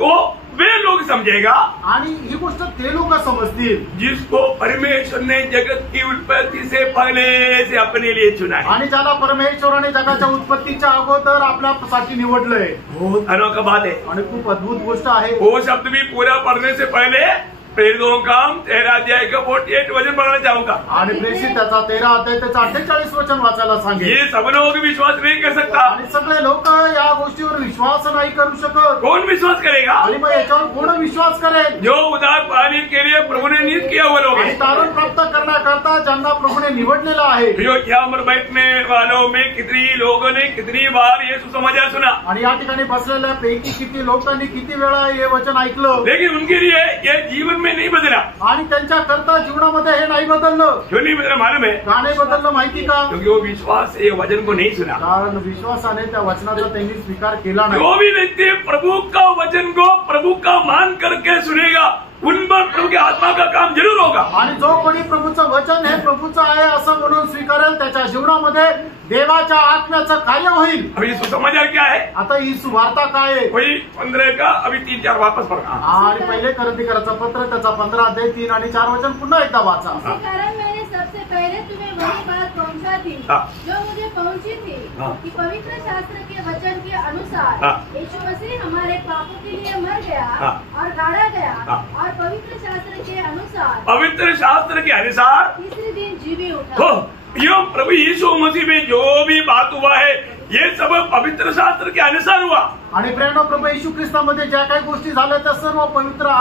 वो वे लोग समझेगा आणि ही गोष्ट ते लोक समजतील जिसको परमेश्वर ने जगत की उत्पत्ति से पहले से अपने लिए चुना है. आणि ज्याला परमेश्वराने जगाच्या उत्पत्तीच्या अगोदर आपल्यासाठी निवडलंय. बहुत अनोखा बात है. आणि खूप अद्भुत गोष्ट आहे. वो शब्द भी पूरा पढ़ने से पहले प्रेरितों का 13 अध्याय का 48 वचन पढ़ना चाहूंगा. आणि प्रेषित त्याचा 13 अध्याय त्याचा 48 वचन वाचायला सांगेल. ये सब लोग विश्वास नहीं कर सकता. आणि सगळे लोक या गोष्टीवर विश्वास नाही करू शकत. कौन विश्वास करेगा? आणि मग याच्यावर कोण विश्वास करेल? जो उधार पाने के लिए प्रभु ने नियुक्त किया हुआ लोग आणि हैं. तारण प्राप्त करण्याकरता ज्यांना प्रभूने निवडलेलं आहे. जो यहाँ पर बैठने वालों में कितनी लोगों ने कितनी बार ये सुसमाचार सुना, आणि या ठिकाणी बसलेल्या पैकी किती लोकांनी किती वेळा हे वचन ऐकलं, लेकिन उनके लिए ये जीवन में नहीं बदला. आणि त्यांच्या करता जीवनामध्ये हे नाही बदललं. क्यों नहीं बदला मालूम है? का नाही बदललं माहिती का? क्योंकि वो विश्वास से ये वचन को नहीं सुना. कारण विश्वासाने त्या वचनाचा त्यांनी स्वीकार केला नाही. जो भी व्यक्ति प्रभु का वचन को प्रभु का मान करके सुनेगा उन पर प्रभु की आत्मा का काम जरूर होगा. आणि जो कोणी प्रभूचं वचन हे प्रभूचं आहे असं म्हणून स्वीकारेल त्याच्या जीवनामध्ये देवाच्या आत्म्याचं कार्य होईल. अभी सुसमाचार क्या है? आता ही सुवार्ता काय आहे? वही 15 का अभी 3-4 वापस पढ़ना. आणि पहिले करंथीकराचं पत्र त्याचा 15 अध्याय 3 आणि 4 वचन पुन्हा एकदा वाचा. इसी कारण मैंने सबसे पहले तुम्हें वही बात पहुंचा दी हाँ। जो मुझे पहुंची थी हाँ। कि पवित्र शास्त्र के वचन के अनुसार हाँ। यीशु मसीह हमारे पापों के लिए मर गया हाँ। और गाड़ा गया हाँ। और पवित्र शास्त्र के अनुसार पवित्र शास्त्र के अनुसार तीसरे दिन जीवी हो उठा. यो प्रभु यीशु मसीह में जो भी बात हुआ है ये सब पवित्र शास्त्र के अनुसार हुआ. आणि प्रेरणा प्रभू येशू ख्रिस्तामध्ये ज्या काही गोष्टी झाल्या त्या सर्व पवित्र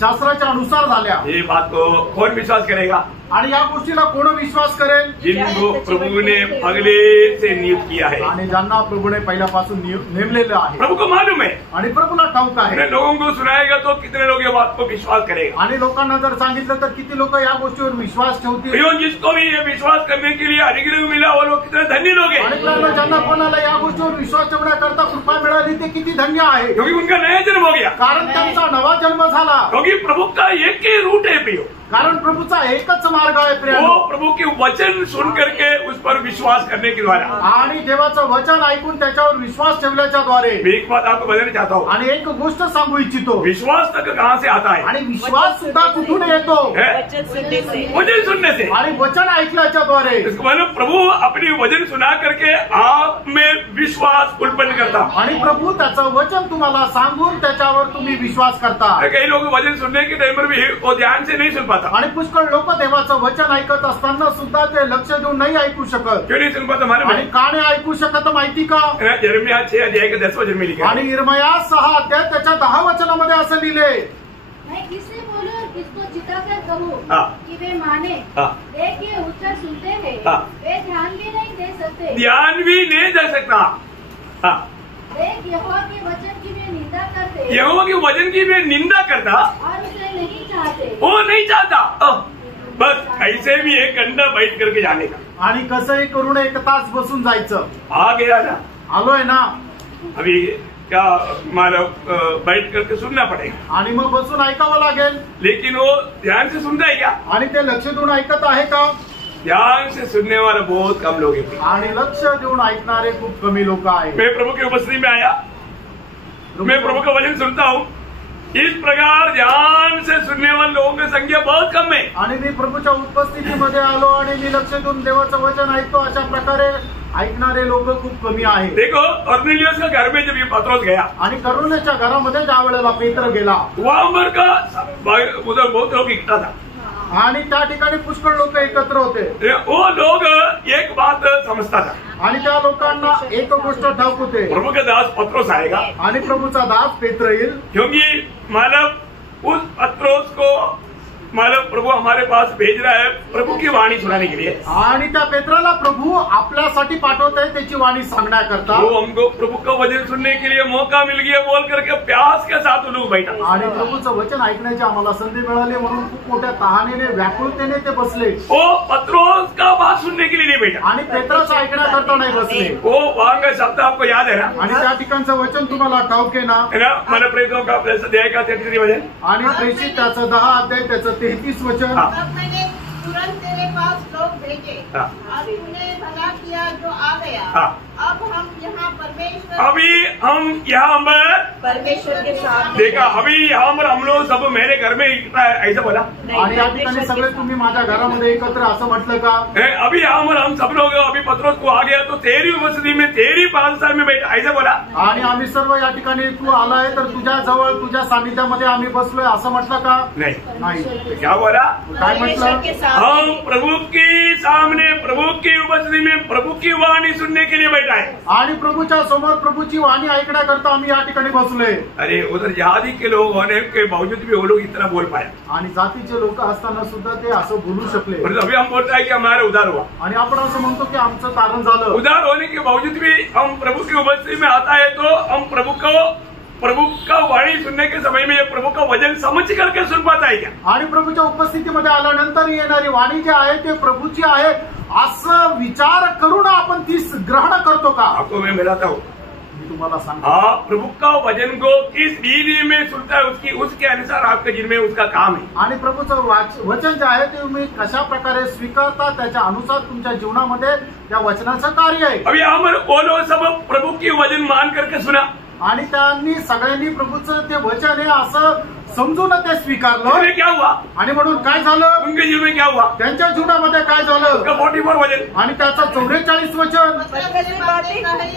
शास्त्राच्या अनुसार झाल्या. ये बात को कौन विश्वास करेगा? आणि या गोष्टीला कोण विश्वास करेल? जिनको प्रभु ने पहले से नियुक्त किया है. आणि ज्यांना प्रभूने पहिल्यापासून नेमलेलं आहे. प्रभु को मालूम है. आणि प्रभूला ठाऊक आहे. अपने लोगों को सुनाएगा तो कितने लोग ये बात को विश्वास करेगा? आणि लोकांना जर सांगितलं तर किती लोक या गोष्टीवर विश्वास ठेवतील? यो जिसको भी ये विश्वास करने के लिए अनुग्रह मिला वो लोग कितने धन्य लोग हैं. आणि ज्यांना कोणाला या गोष्टीवर विश्वास ठेवण्याकरता कृपा मिळाली ते किती धन्य आहे. क्योंकि उनका नया जन्म हो गया. कारण त्यांचा नवा जन्म झाला. क्योंकि प्रभु का एक ही रूट है प्रियो. कारण प्रभूचा एकच मार्ग आहे प्रिय. वो प्रभु के वचन सुन करके उस पर विश्वास करने के द्वारा. आणि देवाचं वचन ऐकून त्याच्यावर विश्वास ठेवल्याच्या द्वारे. मैं एक बात आपको बताना चाहता हूँ. आणि एक गोष्ट सांगू इच्छितो. विश्वास तक कहाँ से आता है? आणि विश्वास सुद्धा कुठून येतो? है? वचन सुनने से. वचन सुनने से. आणि वचन ऐकल्याच्या द्वारे. इसको मतलब प्रभु अपनी वचन सुना करके आप में विश्वास उत्पन्न करता. आणि प्रभू त्याचं वचन तुम्हाला सांगून त्याच्यावर तुम्ही विश्वास करता. कई लोग वचन सुनने के टाइम पर भी वो ध्यान से नहीं सुन पाता. आणि पुष्कळ लोक देवाचं वचन ऐकत असताना सुद्धा ते लक्ष देऊन नाही ऐकू शकत. क्यों नहीं सुन पाता मालूम आणि है? का नाही ऐकू शकत माहिती का? यिर्मयाह 6 अध्याय के 10 वचन में लिखा आणि है. यिर्मयाह 6 अध्याय त्याच्या 10 वचनामध्ये असं लिहिले. मैं किससे बोलूं और किसको चिताकर कहूँ हाँ। कि वे माने. हाँ। एक ये उत्तर सुनते हैं. हाँ। वे ध्यान भी नहीं दे सकते. ध्यान भी नहीं दे सकता. हाँ. एक यहोवा के वचन की वे निंदा करते यहोवा के वचन की मैं निंदा करता और उसे नहीं चाहते. वो नहीं चाहता. बस ऐसे भी 1 घंटा बैठ करके जाने का। आणि कसंही करून 1 तास बसून जायचं। आ गया ना, आलोय ना, अभी क्या मानो बैठ करके सुनना पड़ेगा। आणि मग बसून ऐकावं लागेल। लेकिन वो ध्यान से सुनता है क्या? आणि ते लक्ष देऊन ऐकत आहे का? ध्यान से सुनने वाला बहुत कम लोग हैं। आणि लक्ष देऊन ऐकणारे खूप कमी लोक आहेत। मैं प्रभु की उपस्थिति में आया, मैं प्रभु का वचन सुनता हूँ। इस प्रकार ध्यान से सुनने वाले लोगों की संख्या बहुत कम है। आणि मी प्रभूच्या उपस्थितीमध्ये आलो आणि मी लक्ष देऊन देवाचं वचन ऐकतो, अशा प्रकारे ऐकणारे लोक खूप कमी आहेत। देखो कॉर्नेलियस का घर में जब ये पत्रोस गया, आणि करुणेच्या घरामध्ये ज्या वेळेला पेत्र गेला, वहां पर का उधर बहुत लोग इकट्ठा था आणि त्या ठिकाणी पुष्कळ लोक एकत्र होते। वो लोग एक बात समझता था, आणि त्या लोकांना एक गोष्ट ठाऊक होते, प्रभु का दास पत्रोस आएगा, आणि प्रभूचा दास पेत्र येईल, क्योंकि मतलब उस पत्रोस को मतलब प्रभु हमारे पास भेज रहा है प्रभु की वाणी सुनाने के लिए। आणि त्या पेत्राला प्रभू आपल्यासाठी पाठवत आहे त्याची वाणी सांगण्याकरता। वो हमको प्रभु का वचन सुनने के लिए मौका मिल गया बोल करके प्यास के साथ लोग बैठा। आणि प्रभूचं वचन ऐकण्याची आम्हाला संधी मिळाली म्हणून खूप मोठ्या तहानेने व्याकुळतेने ते बसले। वो पत्रोस का बात सुनने के लिए नहीं बैठा, आणि पेत्राचं ऐकण्याकरता नाही बसले। वो वहां का शब्द आपको याद है ना? आणि त्या ठिकाणचं वचन तुम्हाला ठाऊक आहे ना? है ना? मन प्रेतों का अध्याय का 33 वचन, आणि प्रेषित त्याचं 10 अध्याय त्याचं 33 वचन। तब मैंने तुरंत तेरे पास लोग भेजे और तूने भला किया जो आ गया। अब हम यहाँ परमेश्वर परमेश्वर के साथ देखा, अभी यहाँ पर हम लोग सब मेरे घर में इकट्ठा है, ऐसा बोला। आणि या ठिकाणी सगळे तुम्ही माझ्या घरामध्ये एकत्र असं म्हटलं का? अभी यहाँ पर हम सब लोग अभी पत्रोस को आ गया तो तेरी उपस्थिति में तेरी 5 साल में बैठा, ऐसा बोला। आणि आम्ही सर्व या ठिकाणी तू आलाय तर तुझ्या जवळ तुझ्या सानिध्यामध्ये आम्ही बसलोय असं म्हटलं का? नहीं। क्या बोला? काय म्हटलं? हम प्रभु के सामने प्रभु की उपस्थिति में प्रभु की वाणी सुनने के लिए बैठा है। आणि प्रभूच्या समोर प्रभूची वाणी ऐकण्याकरता आम्ही या ठिकाणी बसलोय। अरे उधर जाति के लोग होने के बावजूद भी वो लोग इतना बोल पाए, आणि जातीचे लोक असताना सुद्धा ते असं बोलू शकले। और अभी हम बोलता है कि हमारा उधार हुआ, आणि आपण असं म्हणतो की आमचं तारण झालं। उधार होने के बावजूद भी हम प्रभु की उपस्थिति में आता है तो हम प्रभु का वाणी सुनने के समय में ये प्रभु का वचन समझ करके सुन पाता है क्या? आणि प्रभूच्या उपस्थितीमध्ये आल्यानंतर येणारी वाणी जी आहे ते प्रभूची आहे असं विचार करून आपण ती ग्रहण करतो का? आपको मैं मिलाता हूँ, मी तुम्हाला सांगतो, हाँ, प्रभु का वचन को किस रीति में सुनता है उसके अनुसार आपके जिनमें उसका काम है। आणि प्रभूचं वचन जे आहे ते तुम्ही कशा प्रकारे स्वीकारता त्याच्या अनुसार तुमच्या जीवनामध्ये त्या वचनाचं कार्य आहे। अभी हम बोलो सब प्रभु की वचन मान करके सुना, आणि त्यांनी सगळ्यांनी प्रभूचं ते वचन आहे असं समजून ते स्वीकारलं। उसमें क्या हुआ? आणि म्हणून काय झालं? उनके जीवन में क्या हुआ? त्यांच्या जीवनामध्ये काय झालं? उसका 44 वचन आणि त्याचं 44 वचन।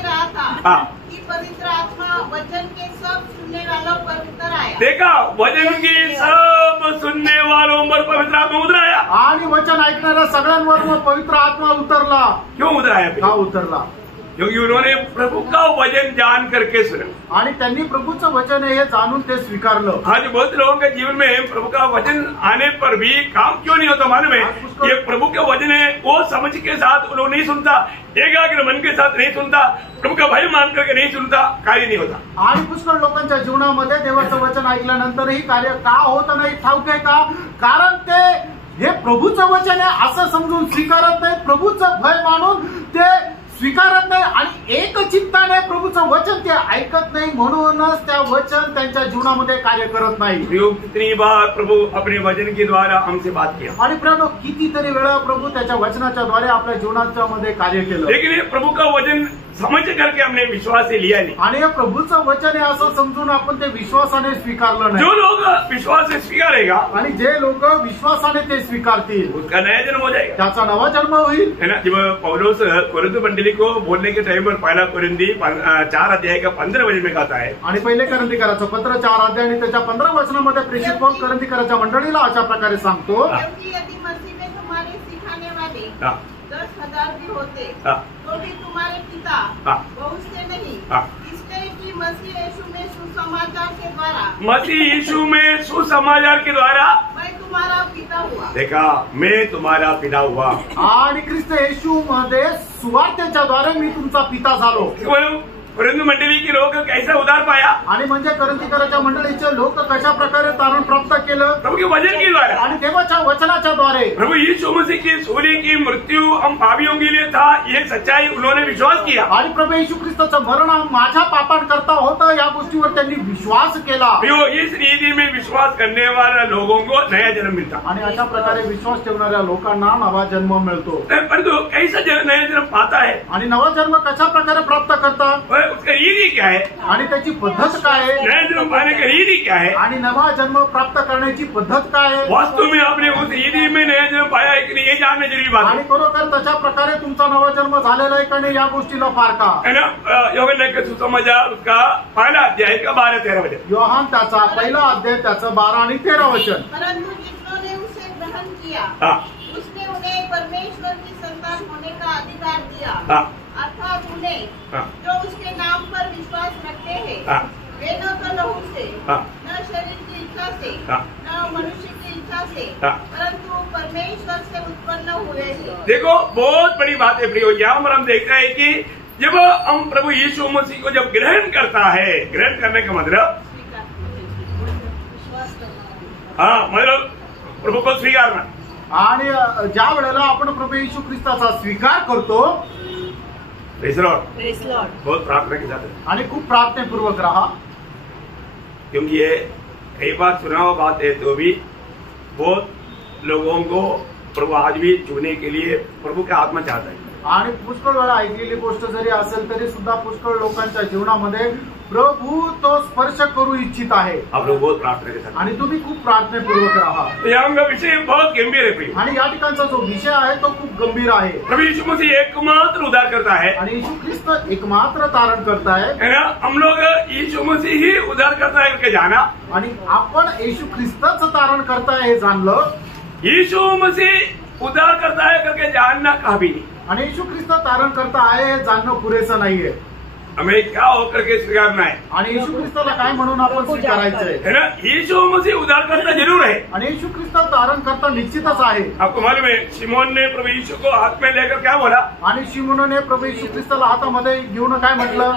रहा था कि पवित्र आत्मा वचन के सब सुनने वालों पर उतर आया। देखा, वचन की सब सुनने वालों पर पवित्र आत्मा उतर आया। आणि वचन ऐकणाऱ्या सगळ्यांवर मग पवित्र आत्मा उतरला। क्यों उतर आया? का उतरला? क्योंकि उन्होंने प्रभु का वचन जान करके सुना, आणि त्यांनी प्रभूचं वचन हे जाणून ते स्वीकारलं। आज बहुत लोगों के जीवन में प्रभु का वचन आने पर भी काम क्यों नहीं होता मालूम है? ये प्रभु का वचन है वो समझ के साथ लोग नहीं सुनता, एकाग्र मन के साथ नहीं सुनता, प्रभु का भय मान करके नहीं सुनता, कार्य नहीं होता। आणि पुष्कळ लोकांच्या जीवनामध्ये देवाचं वचन ऐकल्यानंतरही कार्य का होत नाही ठाऊक आहे का? कारण ते हे प्रभूचं वचन आहे असं समजून स्वीकारत नाही, प्रभूचं भय मानून ते स्वीकारत नाही आणि एक चित्ताने प्रभूचं वचन ते ऐकत नाही, म्हणूनच त्या वचन त्यांच्या जीवनामध्ये कार्य करत नाही। कितनी बार प्रभु अपने वचन के द्वारा हमसे बात किया, आणि प्रभू कितीतरी वेळा प्रभू त्याच्या वचनाच्या द्वारे आपल्या जीवनाच्या मध्ये कार्य केलं, लेकिन ये प्रभु का वचन समझ करके हमने विश्वास से लिया नहीं। आणि हे प्रभूचं वचन आहे असं समजून आपण ते विश्वासाने स्वीकारलं नाही। जो लोग विश्वास से स्वीकारेगा आणि जे लोक विश्वासाने ते स्वीकारतील उसका नया जन्म हो जाएगा, त्याचा नवा जन्म होईल। है ना? जब पौलुस कोरिन्थ मंडली को बोलने के टाइम पर पहला कोरिन्थी 4 अध्याय का 15 वचन में कहता है, आणि पहिले करंथीकराचं पत्र 4 अध्याय आणि त्याच्या 15 वचनामध्ये प्रेषित पौल करंथीकराच्या मंडळीला अशा प्रकारे सांगतो, क्योंकि यदि मसीह में तुम्हारे सिखाने वाले 10,000 भी होते तो भी तुम्हारे पिता बहुत से नहीं, इसलिए कि मसीह यीशु में सुसमाचार के द्वारा मैं तुम्हारा पिता हुआ। देखा, मैं तुम्हारा पिता हुआ। आणि ख्रिस्त येशू मध्ये सुवार्तेच्या द्वारे मी तुमचा पिता झालो। परंतु मंडली की लोग कैसे उधार पाया आणि म्हणजे करंदीकराच्या मंडळीचे लोक कशा प्रकारे तारण प्राप्त केलं? प्रभु के वचन के द्वारा आणि देवाच्या वचनाच्या द्वारे। प्रभु यीशु मसीह की सूली की मृत्यु हम पापियों के लिए था, ये सच्चाई उन्होंने विश्वास किया। आणि प्रभु येशू ख्रिस्ताचं मरण माझ्या पापांकरता होतं, या गोष्टीवर त्यांनी विश्वास केला। इस रीति में विश्वास करने वाले लोगों को नया जन्म मिलता आणि अशा प्रकारे विश्वास ठेवणाऱ्या लोकांना नवा जन्म मिळतो। परंतु कैसा नया जन्म पाता है आणि नवा जन्म कशा प्रकारे प्राप्त करतात? उसका रीति क्या है? आणि त्याची पद्धत काय आहे? नया जन्म पाने का रीति क्या है? आणि नवा जन्म प्राप्त करण्याची पद्धत काय आहे? वास्तव में आपने उस रीति में नया जन्म पाया है कि नहीं, ये जानना जरूरी बात आणि है। खरोखर तशा प्रकारे तुमचा नवा जन्म झालेला आहे का नाही, या गोष्टीला फारका है ना। यूहन्ना का सुसमाचार उसका पहला अध्याय का 12-13 वचन। योहान त्याचा पहिला अध्याय त्याचं 12 आणि 13 वचन। परंतु जिन्होंने उसे ग्रहण किया उसने उन्हें परमेश्वर की संतान होने का अधिकार दिया, अर्थात उन्हें जो उसके नाम पर विश्वास रखते हैं, वे न तो लहू से, न शरीर की इच्छा से, न मनुष्य की इच्छा से, परंतु परमेश्वर से उत्पन्न हुए हैं। देखो बहुत बड़ी बात है प्रियो, यहाँ पर हम देखते हैं कि जब हम प्रभु यीशु मसीह को जब ग्रहण करता है, ग्रहण करने का मतलब मतलब प्रभु को स्वीकारना। आणि ज्या वेळेला आपण प्रभू येशू ख्रिस्ताचा स्वीकार करतो, बहुत प्रार्थना के साथ आणि खूप प्रार्थनापूर्वक राहा, क्योंकि ये कई बार सुना हुआ बात है, तो भी बहुत लोगों को प्रभु आज भी छूने के लिए प्रभु का आत्मा चाहता है। आणि पुष्कळ वेळा ऐकलेली गोष्ट जरी असेल तरी सुद्धा पुष्कळ लोकांच्या जीवनामध्ये प्रभू तो स्पर्श करू इच्छित आहे। आप लोग बहुत प्रार्थना के साथ, आणि तुम्ही खूप प्रार्थनापूर्वक राहा। यहाँ का विषय बहुत गंभीर है प्रिय, आणि या ठिकाणचा जो विषय आहे तो खूप गंभीर आहे। प्रभु यीशु मसीह एकमात्र उद्धार करता है, आणि येशू ख्रिस्त एकमात्र तारण करताय, है ना। हम लोग यीशु मसीह ही उद्धार करता है करके जाना, आणि आपण येशू ख्रिस्तच तारण करताय हे जाणलं, यीशु मसीह उद्धार करता है करके जानना काफी नहीं। आणि येशू ख्रिस्त तारण करता आहे हे जाणणं पुरेसं नाहीये। हमें क्या होकर के स्वीकारना है, आणि येशू ख्रिस्ताला काय म्हणून आपण स्वीकारायचंय, है ना। यीशु मसीह उद्धार करता जरूर है, आणि येशू ख्रिस्त तारण करता निश्चितच आहे। आपको मालूम है शिमोन ने प्रभु यीशु को हाथ में लेकर क्या बोला? आणि शिमोनने प्रभु येशू ख्रिस्ताला हातामध्ये घेऊन काय म्हटलं?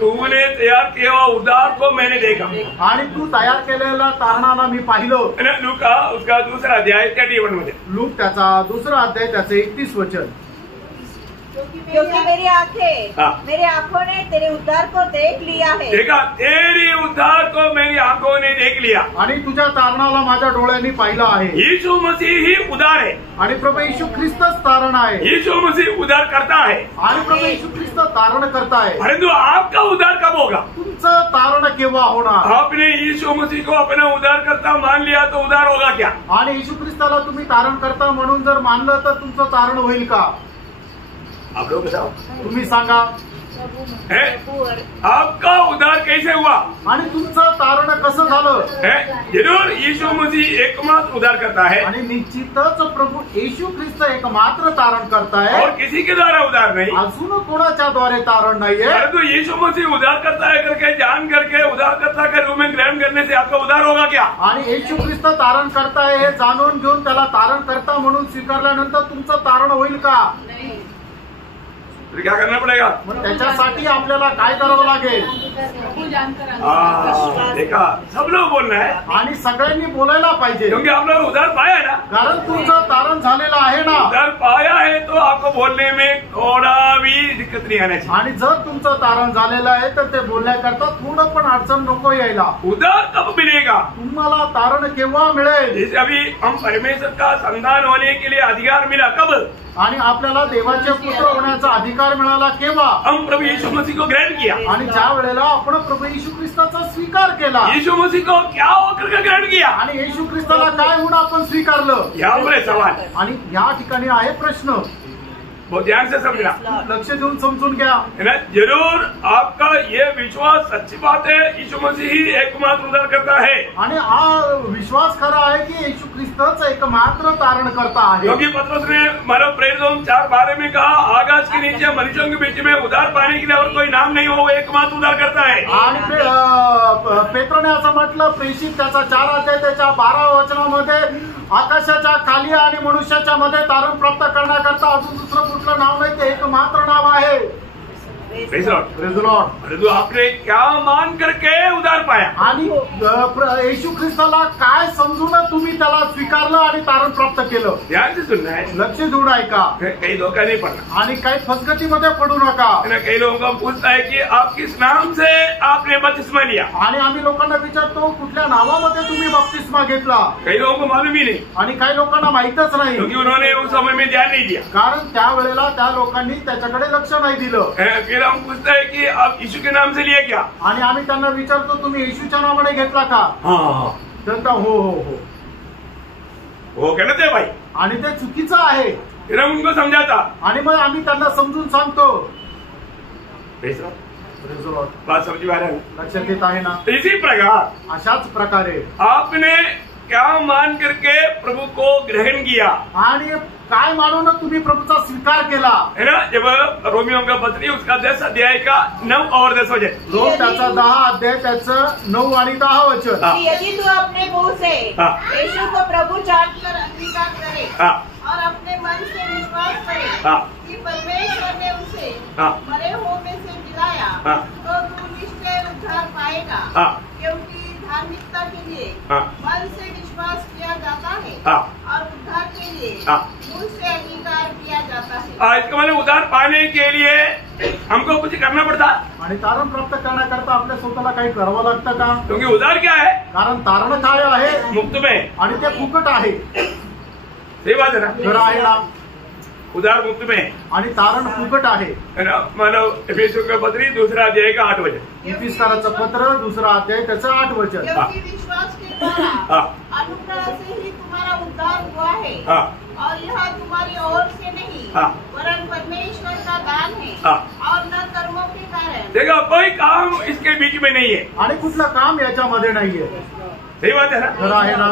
तूने तैयार किया हुआ उद्धार को मैंने देखा, आणि तू तयार केलेला तारणाला मी पाहिलं, है ना। लूका उसका दूसरा अध्याय 31 मध्ये, लूक त्याचा दुसरा अध्याय त्याचं 31 वचन। क्योंकि मेरी आंखों ने तेरे उद्धार को देख लिया है। देखा, तेरे उद्धार को मेरी आंखों ने देख लिया, आणि तुझ्या तारणाला माझ्या डोळ्यांनी पाहिलं आहे। यीशु मसीह ही उद्धार है, आणि प्रभू येशू ख्रिस्तच तारण आहे, यीशु मसीह उद्धार करता है, आणि प्रभू येशू ख्रिस्त तारण करताय। परंतु आपका उद्धार कब होगा? तुमचं तारण केव्हा होणार? आपने यीशु मसीह को अपना उद्धार करता मान लिया तो उद्धार होगा क्या? आणि येशू ख्रिस्ताला तुम्ही तारण करता म्हणून जर मानलं तर तुमचं तारण होईल का? आप लोग बताओ, तुम्ही सांगा। आपका उद्धार कैसे हुआ? आणि तुमचं तारण कसं झालं? जरूर यीशु मसीह एकमात्र उद्धार करता है, आणि निश्चितच प्रभू येशू ख्रिस्त एकमात्र तारण करताय, और किसी के द्वारा उद्धार नहीं, अजून कोणाच्या द्वारे तारण नाहीये। परंतु यीशु मसीह उद्धार करता है करके जान करके उद्धारकर्ता के रूप में ग्रहण करने से आपका उद्धार होगा क्या? आणि येशू ख्रिस्त तारण करताय हे जाणून घेऊन त्याला तारण करता म्हणून स्वीकारल्यानंतर तुमचं तारण होईल का? तो क्या करना पड़ेगा? मग त्याच्यासाठी आपल्याला काय करावं लागेल? देखा, सब लोग बोलना है, आणि सगळ्यांनी बोलायला पाहिजे, क्योंकि आप लोग उद्धार पाया ना, कारण तुमचं तारण झालेलं आहे ना। उद्धार पाया है तो आपको बोलने में थोड़ा भी दिक्कत नहीं आना चाहिए। आणि जर तुमचं तारण झालेलं आहे तर ते बोलण्याकरता थोडं पण अडचण नको यायला। उद्धार कब मिलेगा? तुम्हाला तारण केव्हा मिळेल? जैसे अभी हम परमेश्वर का संतान होने के लिए अधिकार मिला, कब? आणि आपल्याला देवाचे पुत्र होण्याचा अधिकार मिळाला केव्हा? हम प्रभु यीशु मसीह को ग्रहण किया, आणि ज्या वेळेला आपण प्रभू येशू ख्रिस्ताचा स्वीकार केला। यीशु मसीह को क्या होकर के ग्रहण किया? आणि येशू ख्रिस्ताला काय होऊन आपण स्वीकारलं? यहाँ पर सवाल, आणि या ठिकाणी आहे प्रश्न, बहुत ध्यान से समझना, लक्ष देऊन समजून घ्या। है ना। जरूर आपका ये विश्वास सच्ची बात है, यीशु मसीह ही एकमात्र उद्धार करता है, आणि हा विश्वास खरा आहे की येशू ख्रिस्तच एकमात्र तारण करता आहे। क्योंकि पतरस ने मानव प्रेरित 4:12 में कहा, आकाश के नीचे मनुष्यों के बीच में उद्धार पाने के लिए और कोई नाम नहीं हो, वो एकमात्र उद्धार करता है। आणि पेत्रने असं म्हटलं, प्रेषित त्याचा 4 अध्याय त्याच्या 12 वचनामध्ये, आकाशाच्या खाली आणि मनुष्याच्या मध्ये तारण प्राप्त करण्याकरता अजून दुसरं कुठलं नाव नाही, ते एकमात्र नाव आहे। Praise Lord. परंतु आपने क्या मान करके उधार पाया? आणि येशू ख्रिस्ताला काय समजून तुम्ही त्याला स्वीकारलं आणि तारण प्राप्त केलं? ध्यान से सुनना है, लक्ष देऊन ऐका, कई धोखा नहीं पड़ना। आणि काही फसगतीमध्ये पडू नका। कई लोगों को पूछता है कि आप किस नाम से आपने बपतिस्मा लिया? आणि आम्ही लोकांना विचारतो कुठल्या नावामध्ये तुम्ही बपतिस्मा घेतला? कई लोगों को मालूम ही नहीं, आणि काही लोकांना माहितच नाही, क्योंकि उन्होंने उस समय में ध्यान नहीं दिया, कारण त्यावेळेला त्या लोकांनी त्याच्याकडे लक्ष नाही दिलं। फिर हम पूछते हैं कि आप यीशु के नाम से लिए क्या? आणि आम्ही त्यांना विचारतो तुम्ही येशूच्या नावाने घेतला का? हाँ, त्यांना हो हो हो, वो गलत है भाई। आणि ते चुकीचं आहे। फिर हम उनको समझाता, आणि मग आम्ही त्यांना समजून सांगतो। Praise Lord. बात समझ में आ रहा है? लक्षात येत आहे ना? इसी प्रकार अशाच प्रकारे आपने क्या मान करके प्रभु को ग्रहण किया? आणि काय मानून तुम्ही प्रभूचा स्वीकार केला? है ना? जब रोमियो का पत्री उसका 10 अध्याय का 9 और 10 वचन, रोम त्याचा 10 अध्याय त्याचं 9 आणि 10 वचन। यदि तू अपने मुंह से यीशु को प्रभु जानकर अंगीकार करे और अपने मन से विश्वास करे कि परमेश्वर ने उसे मरे हुओं में से जिलाया, तो तू निश्चय उद्धार पाएगा, क्योंकि धार्मिकता के लिए मन से विश्वास किया जाता है और उद्धार के लिए मुंह से अंगीकार किया जाता है। इसका मतलब उद्धार पाने के लिए हमको कुछ करना पड़ता, आणि तारण प्राप्त करण्याकरता आपल्या स्वतःला काही करावं लागतं का? क्योंकि उद्धार क्या है? कारण तारण काय आहे? मुफ्त में, आणि ते फुकट आहे। सही बात है ना? खरं आहे ना? उद्धार मुफ्त में आणि तारण फुकट आहे। मतलब एफेसियों का पत्री 2 अध्याय का 8 वचन, इफिसकाराचं पत्र 2 अध्याय त्याचं 8 वचन। क्योंकि विश्वास के द्वारा अनुग्रह से ही तुम्हारा उद्धार हुआ है, और यह तुम्हारी ओर से नहीं वरन परमेश्वर का दान है, और न कर्मों के कारण। देखो कोई काम इसके बीच में नहीं है, आणि कुठलं काम याच्यामध्ये नाहीये। सही बात है ना? खरं आहे ना?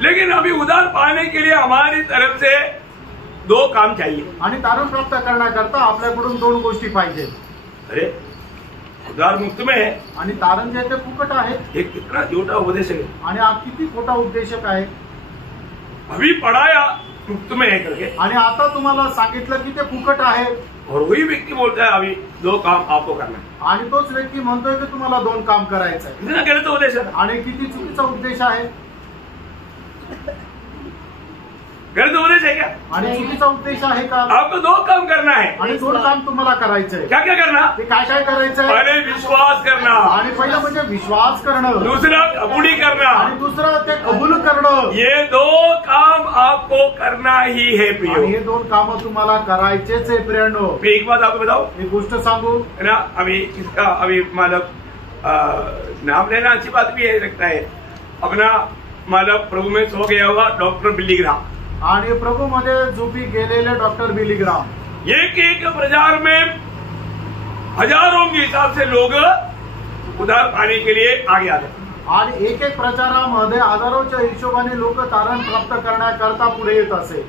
लेकिन अभी उद्धार पाने के लिए हमारी तरफ से 2 काम चाहिए। आणि तारण प्राप्त करण्याकरता आपल्याकडून 2 गोष्टी पाहिजे। अरे उद्धार मुफ्त में है, आणि तारण जे ते फुकट आहे। ये कितना झूठा उपदेश है, आणि हा किती खोटा उपदेशक आहे। अभी पढ़ाया मुफ्त में है करके, आणि आता तुम्हाला सांगितलं की ते फुकट आहे, और वही व्यक्ति बोलता है अभी 2 काम आपको करना है। आणि तोच व्यक्ती म्हणतोय की तुम्हाला 2 काम करायचं आहे। कितना गलत उपदेश है, आणि किती चुकीचा उपदेश आहे। गलत उपदेश है क्या? आणि चुकीचा उपदेश आहे का? आपको 2 काम करना है। आणि 2 काम तुम्हाला करायचंय। क्या क्या करना? ते काय काय करायचंय? पहले विश्वास करना, आणि पहिलं म्हणजे विश्वास करणं, दूसरा कबूली करना, आणि दुसरं ते कबूल करणं। ये 2 काम आपको करना ही है आणि प्रियो। हे 2 काम तुम्हाला करायचेच आहे प्रियांनो। मैं एक बात आपको बताऊं, एक गोष्ट सांगू है ना? अभी इसका अभी मतलब नाम लेना अच्छी बात भी है, लगता है अपना मतलब प्रभु में सो गया हुआ डॉक्टर बिली ग्राम, आणि प्रभू मध्ये झोपी गेलेले डॉक्टर बिली ग्राम, एक प्रचार में हजारों के हिसाब से लोग उद्धार पाने के लिए आगे आते, आणि एक प्रचारामध्ये हजारोच्या हिशोबाने लोक तारण प्राप्त करण्याकरता पुढे येत असे।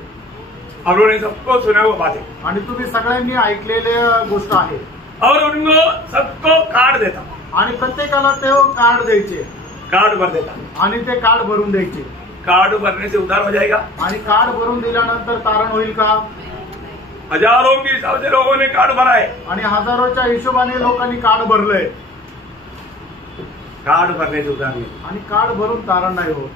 और उन्होंने सबको सुना हुआ बात है, आणि तुम्ही सगळ्यांनी ऐकलेले गोष्ट आहे। और उनको सबको कार्ड देता, आणि प्रत्येकाला ते कार्ड द्यायचे, कार्ड भर देता, आणि ते कार्ड भरून द्यायचे। कार्ड भरने से उद्धार हो जाएगा? आणि कार्ड भरून दिल्यानंतर तारण होईल का? हजारों के हिसाब से लोगों ने कार्ड भरा है, आणि हजारोच्या हिशोबाने लोकांनी कार्ड भरलंय, कार्ड भरने से उद्धार नहीं। आणि कार्ड भरून तारण नाही होत।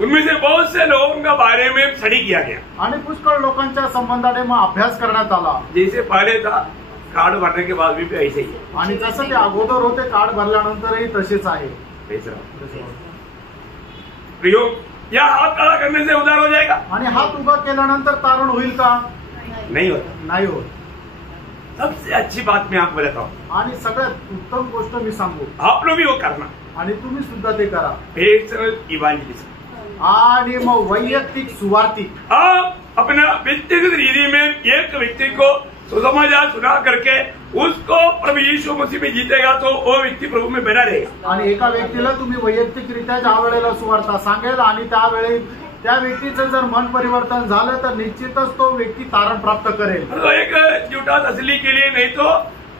उनमें से बहुत से लोगों का बारे में स्टडी किया गया, आणि पुष्कळ लोकांच्या संबंधाने मग अभ्यास करण्यात आला। जैसे पहले था कार्ड भरने के बाद भी ऐसे ही है। आणि जसं ते अगोदर होते कार्ड भरल्यानंतरही तसेच आहे। प्रियो, या हाथ खड़ा करने से उद्धार हो जाएगा? आणि हात उभा केल्यानंतर तारण होईल का? नहीं होता। नाही होत। सबसे अच्छी बात मैं आपको बताता हूँ, आणि सगळ्यात उत्तम गोष्ट मी सांगू, आप लोग भी वो करना, आणि तुम्ही सुद्धा ते करा। पर्सनल इवांजलिज्म, आणि मग वैयक्तिक सुवार्तिक, आप अपना व्यक्तिगत रीति में एक व्यक्ति को सुसमाचार सुना करके उसको प्रभु यीशु मसीह में जीतेगा, तो वो व्यक्ति प्रभु में बना रहेगा। आणि एका व्यक्तीला तुम्ही वैयक्तिकरित्या ज्या वेळेला सुवार्ता सांगेल आणि त्यावेळी त्या व्यक्तीचं जर मन परिवर्तन झालं तर निश्चितच तो व्यक्ती तारण प्राप्त करेल। तो एक झूठा तसली के लिए नहीं तो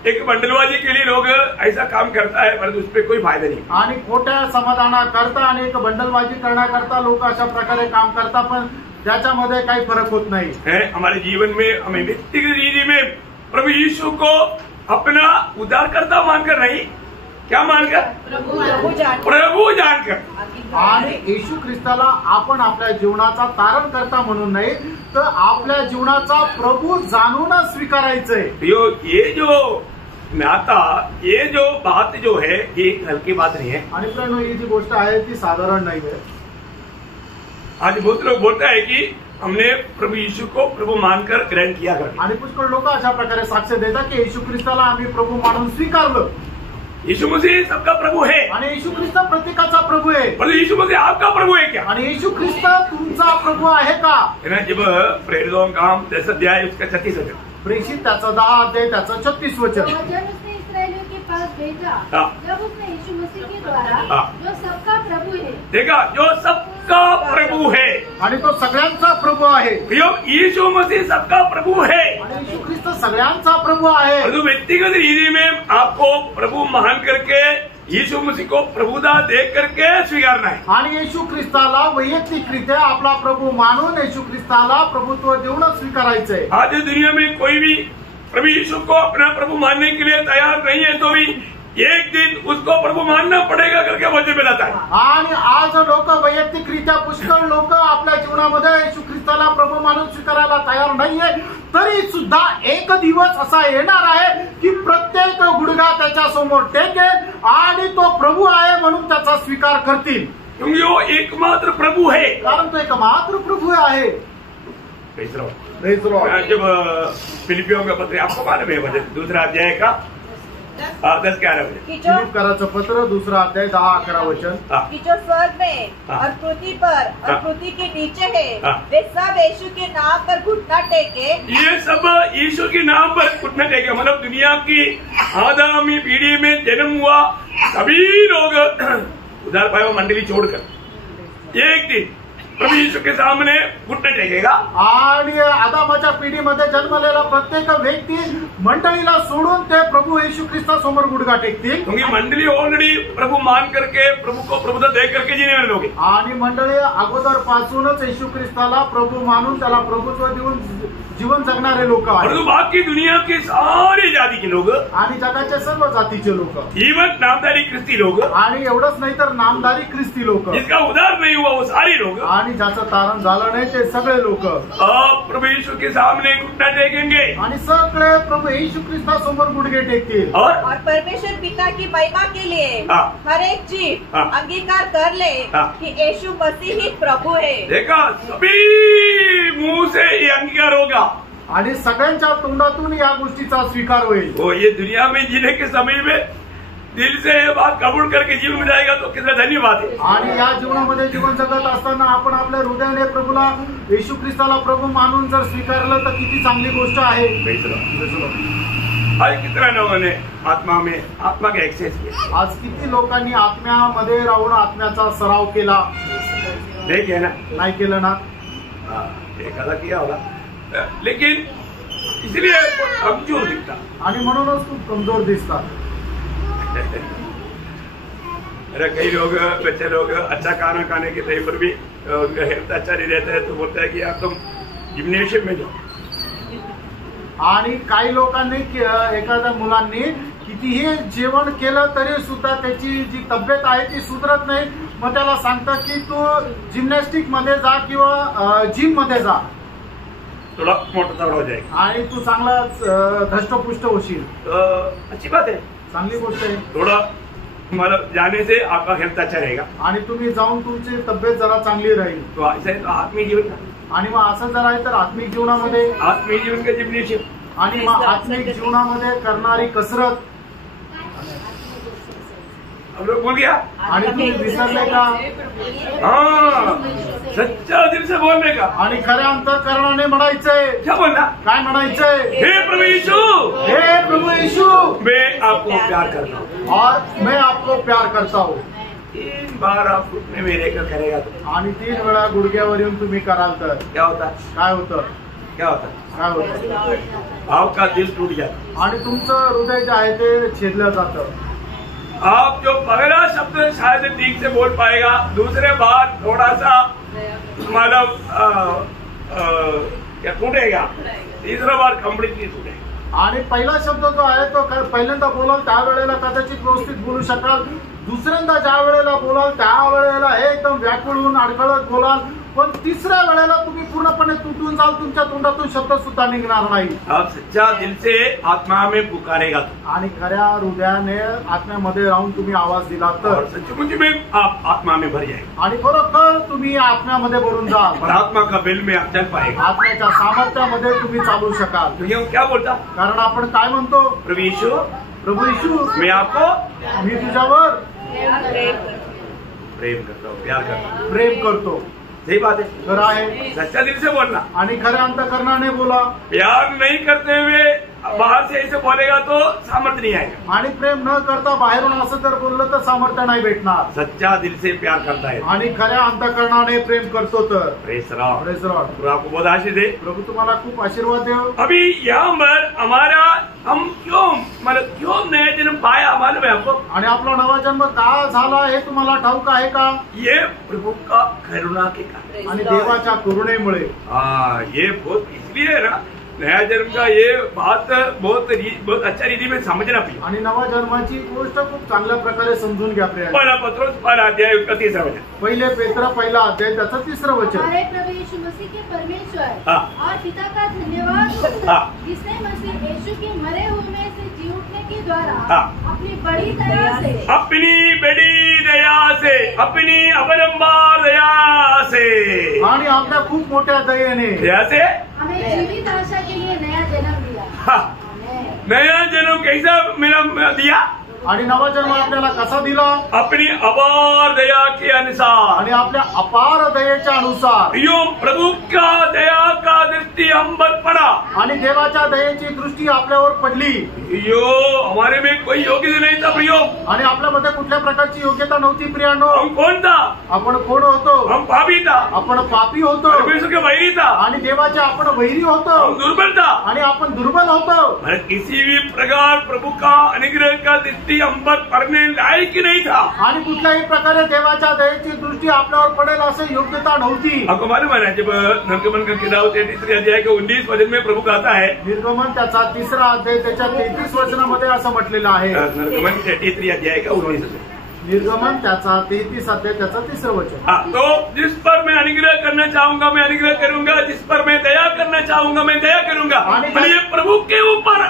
एक बंडलबाजी के लिए लोग ऐसा काम करता है, परंतु उस पर कोई फायदा नहीं। आणि खोट्या समाधानाकरता आणि एक बंडलबाजी करण्याकरता लोक अशा प्रकारे काम करतात, पण त्याच्यामध्ये काही फरक होत नाही. हमारे जीवन में हमें व्यक्तिगत रीति में प्रभु यीशु को अपना उद्धारकर्ता मानकर नहीं, क्या मानकर? प्रभु जानकर. आणि येशू ख्रिस्ताला आपण आपल्या जीवनाचा तारणकर्ता म्हणून नाही, तर आपल्या जीवनाचा प्रभू जाणूनच स्वीकारायचंय. ये जो नाता, ये जो बात जो है, ये हल्की बात नहीं है. आणि प्रणव, ही जी गोष्ट आहे ती साधारण नाही आहे. आज बहुत लोग बोलता है कि हमने प्रभू यीशु को प्रभू मानकर ग्रहण किया कर. आणि पुष्कळ लोक अशा प्रकारे साक्ष देतात की येशू ख्रिस्ताला आम्ही प्रभू मानून स्वीकारलं. यीशु मसीह सबका प्रभु है आणि येशू ख्रिस्त प्रत्येकाचा प्रभू आहे. पर यीशु मसीह आपका प्रभु है क्या? आणि येशू ख्रिस्त तुमचा प्रभू आहे का? जब प्रेरितों का काम 10 अध्याय उसका 36 वचन, प्रेषित त्याचा 10 अध्याय त्याचं 36 वचन. उसने इस्राएलियों के पास भेजा जब उसने यीशु मसीह के द्वारा जो सबका प्रभु है, देखा, जो सबका प्रभु है, आणि तो सगळ्यांचा प्रभु आहे. यीशु मसीह सबका प्रभु है आणि येशू ख्रिस्त सगळ्यांचा प्रभु आहे. परंतु व्यक्तिगत रीति में आपको प्रभु मान करके यीशु मसीह को प्रभुदा देख करके स्वीकारना है. आणि येशू ख्रिस्ताला वैयक्तिकरित्या आपला प्रभू मानून येशू ख्रिस्ताला प्रभुत्व देऊनच स्वीकारायचंय. आज दुनिया में कोई भी प्रभु यीशु को अपना प्रभु मानने के लिए तैयार नहीं है, तो भी एक दिन उसको प्रभु मानना पडेगा करके वचन में लाता है. आणि आज लोक वैयक्तिकरित्या पुष्कळ लोक आपल्या जीवनामध्ये येशू ख्रिस्ताला प्रभू मानून स्वीकारायला तयार नाहीये, तरी सुद्धा एक दिवस असा येणार आहे की प्रत्येक गुडघा त्याच्या समोर टेकेल आणि तो प्रभू आहे म्हणून त्याचा स्वीकार करतील. क्योंकि वो एकमात्र प्रभु है, कारण तो एकमात्र प्रभु आहे. जब फिलिपियों का पत्र आपको मालूम है वचन 2 अध्याय का 10-11 वचन, फिलिप्पियों पत्र 2 अध्याय 10-11 वचन, कि जो स्वर्ग में और पृथ्वी पर और पृथ्वी के नीचे है वे सब यीशु के नाम पर घुटना टेके. ये सब यीशु के नाम पर घुटना टेके, मतलब दुनिया की आगामी पीढ़ी में जन्म हुआ सभी लोग उधार पाए मंडली छोड़कर एक दिन प्रभु यीशु के सामने घुटने टेकेगा. आणि आदामाच्या पिढीमध्ये जन्मलेला प्रत्येक व्यक्ती मंडळीला सोडून ते प्रभू येशू ख्रिस्तासमोर गुडघा टेकतील. क्योंकि मंडली ऑलरेडी प्रभु मान करके प्रभु को प्रभुता दे करके जीने वाले लोग हैं. आणि मंडळी अगोदर पासूनच येशू ख्रिस्ताला प्रभू मानून त्याला प्रभुत्व देऊन जीवन जगणारे लोक आहेत. परंतु बाकी दुनिया की सारी जाती के लोग आणि जगाच्या सर्व जातीचे लोक, इवन नामधारी ख्रिस्ती लोग, आणि एवढंच नाही तर नामधारी ख्रिस्ती लोक, जिसका उद्धार नहीं हुआ वो सारे लोग, आणि ज्याचं तारण झालं नाही ते सगळे लोक प्रभु यीशु के सामने घुटना टेकेंगे. आणि सगळे प्रभू येशू ख्रिस्तासमोर गुडघे टेकतील. और परमेश्वर पिता की महिमा के लिए हर एक जीव अंगीकार कर ले कि यीशु मसीह ही प्रभु है. देखा, सभी मुंह से ये अंगीकार होगा आणि सगळ्यांच्या तोंडातून या गोष्टीचा स्वीकार होईल. वो ये दुनिया में जीने के समय में दिल से ये बात कबूल करके जीवन में जाएगा तो कितना धन्यवाद है. आणि या जीवनामध्ये जीवन जगत असताना आपण आपल्या हृदयाने प्रभूला येशू ख्रिस्ताला प्रभू मानून जर स्वीकारलं तर किती चांगली गोष्ट आहे. आज कितना लोगों ने आत्मा का एक्सेस किया. आज किती लोकांनी आत्म्यामध्ये राहून आत्म्याचा सराव केला. नहीं किया ना? नाही केलं ना? एखादा किया होगा, लेकिन इसलिए कमजोर दिखता. आणि म्हणूनच खूप कमजोर दिसतात. अरे कई लोग, बच्चे लोग अच्छा खाना खाने के टाइम पर भी उनका हेल्थ अच्छा नहीं रहता है तो बोलता है कि आप तुम जिम्नेशियम में जाओ. आणि काही लोकांनी एखाद्या मुलांनी कितीही जेवण केलं तरी सुद्धा त्याची जी तब्येत आहे ती सुधरत नाही, मग त्याला सांगतात की तू जिम्नॅस्टिक मध्ये जा किंवा जिम मध्ये जा, थोड़ा मोटा तगड़ा हो जाएगा आणि तू चांगला धष्टपुष्ट होशील. अच्छी बात है, चांगली गोष्ट आहे. थोड़ा मतलब जाने से आपका हेल्थ अच्छा रहेगा आणि तुम्ही जाऊन तुमची तब्येत जरा चांगली राहील. तो ऐसा है तो आत्मीय जीवन का, आणि मग असं जर आहे तर आत्मिक जीवनामध्ये, आत्मीय जीवन का जिम्नेशियम, आणि मग आत्मिक जीवनामध्ये करणारी कसरत. हम लोग भूल गया. आणि तुम्ही विसरले का? हाँ, सच्चा दिल से बोलने का. आणि खऱ्या अंतःकरणाने म्हणायचंय. क्या बोलना? काय म्हणायचंय? हे प्रभु यीशु, हे प्रभु यीशु, मैं आपको प्यार करता हूँ और मैं आपको प्यार करता हूँ. 3 बार आप घुटने में लेकर करेगा तो, आणि 3 वेळा गुडघ्यावर येऊन तुम्ही कराल तर क्या होता? काय होतं? क्या होता? काय होतं? आपका दिल टूट जाता. आणि तुमचं हृदय जे आहे ते छेदलं जातं. आप जो पहला शब्द शायद ठीक से बोल पाएगा, दूसरे बार थोड़ा सा मतलब क्या टूटेगा, तीसरा बार कम्प्लीटली टूटेगा। आणि पहिला शब्द जो आहे तो पहिल्यांदा बोलाल त्यावेळेला कदाचित व्यवस्थित बोलू शकाल, दुसऱ्यांदा ज्या वेळेला बोलाल त्यावेळेला हे एकदम व्याकुळ होऊन अडखळत बोलाल, पण तिसऱ्या वेळेला तुम्ही पूर्णपणे तुटून जाल, तुमच्या तोंडातून शब्द सुद्धा निघणार नाही। आप सच्चा दिल से आत्मा में पुकारेगा आणि खऱ्या हृदयाने आत्म्यामध्ये राहून तुम्ही आवाज दिला तर सचमुच में आप आत्मा में भर जाएंगे आणि खरोखर तुम्ही आत्म्यामध्ये भरून जाल, परमात्मा का बिल में आप चल पाएगा, आत्म्याच्या सामर्थ्यामध्ये तुम्ही चालू शकाल। तो ये क्या बोलता, कारण आपण काय म्हणतो, प्रभु यीशु प्रभू येशू मैं आपको मी तुझ्यावर प्रेम करता हूँ, प्यार करता हूँ। प्रेम करतो, सही बात है, खरं आहे। सच्चा दिल से बोलना, आणि खऱ्या अंतःकरणाने बोला। प्यार नहीं करते हुए बाहर से ऐसे बोलेगा तो सामर्थ्य नहीं आएगा। आणि प्रेम न करता बाहेरून असं जर बोललं तर सामर्थ्य नाही भेटणार। सच्चा दिल से प्यार करता है आणि खऱ्या अंतःकरणाने प्रेम करतो तर प्रेज लॉर्ड। Praise Lord. प्रभु आपको बहुत आशीष दे। प्रभू तुम्हाला खूप आशीर्वाद देव। अभी यहाँ पर हमारा हम क्यों मतलब क्यों नया जन्म पाया मालूम है आपको? आणि आपला नवा जन्म का झाला हे तुम्हाला ठाऊक आहे का? ये प्रभु का करुणा के कारण आणि देवाच्या करुणेमुळे। हाँ, ये बहुत इसलिए है ना, नया जन्म का ये बात बहुत अच्छा रीति में समझना चाहिए। आणि नवा जन्माची गोष्ट खूप चांगल्या प्रकारे समजून घ्या प्रिय। पहला पत्रोस पहला अध्याय उसका 3रा वचन, पहिले पेत्र पहिला अध्याय त्याचं 3रं वचन। हमारे प्रभु यीशु मसीह के परमेश्वर हाँ। और पिता का धन्यवाद हो, हाँ। जिसने मसीह यीशु के मरे हुए में से जी उठने के द्वारा हाँ। अपनी बड़ी दया से अपनी बड़ी दया से, अपनी अपरंपार दया से, आणि आपल्या खूप मोठ्या दयेने दया से हमें जीवित आशा के लिए नया जन्म दिया। हाँ, आमेन। नया जन्म कैसा मिला दिया? आणि नवा जन्म आपल्याला कसा दिला? अपनी अपार दया के अनुसार, आणि आपल्या अपार दयेच्या अनुसार। यो प्रभु का दया का दृष्टि हम पर पड़ा, आणि देवाच्या दयेची दृष्टी आपल्यावर पडली। यो हमारे में कोई योग्य नहीं था प्रियो, आणि आपल्यामध्ये कुठल्या प्रकारची योग्यता नव्हती प्रियांनो। हम कौन था? आपण कोण होतो? हम पापी था, आपण पापी होतो। परमेश्वर के वैरी था, आणि देवाचे आपण वैरी होतो। हम दुर्बल था, आणि आपण दुर्बल होतो। और किसी भी प्रकार प्रभु का अनुग्रह का दृष्टि हम पर पड़ने लायक ही नहीं था। आणि कुठल्याही प्रकारे देवाच्या दयेची दृष्टी आपल्यावर पडेल असं योग्यता नव्हती। आपको मालूम है ना, जब निर्गमन का किताब 33 अध्याय के 19 वचन में प्रभु कहता है, निर्गमन त्याचा 3रा अध्याय त्याच्या 33 वचनामध्ये असं म्हटलेलं आहे। निर्गमन 33 अध्याय का 19 वचन, निर्गमन त्याचा 33 अध्याय त्याचा 3रं वचन। हाँ, तो जिस पर मैं अनुग्रह करना चाहूंगा मैं अनुग्रह करूंगा, जिस पर मैं दया करना चाहूंगा मैं दया करूंगा। और ये प्रभु के ऊपर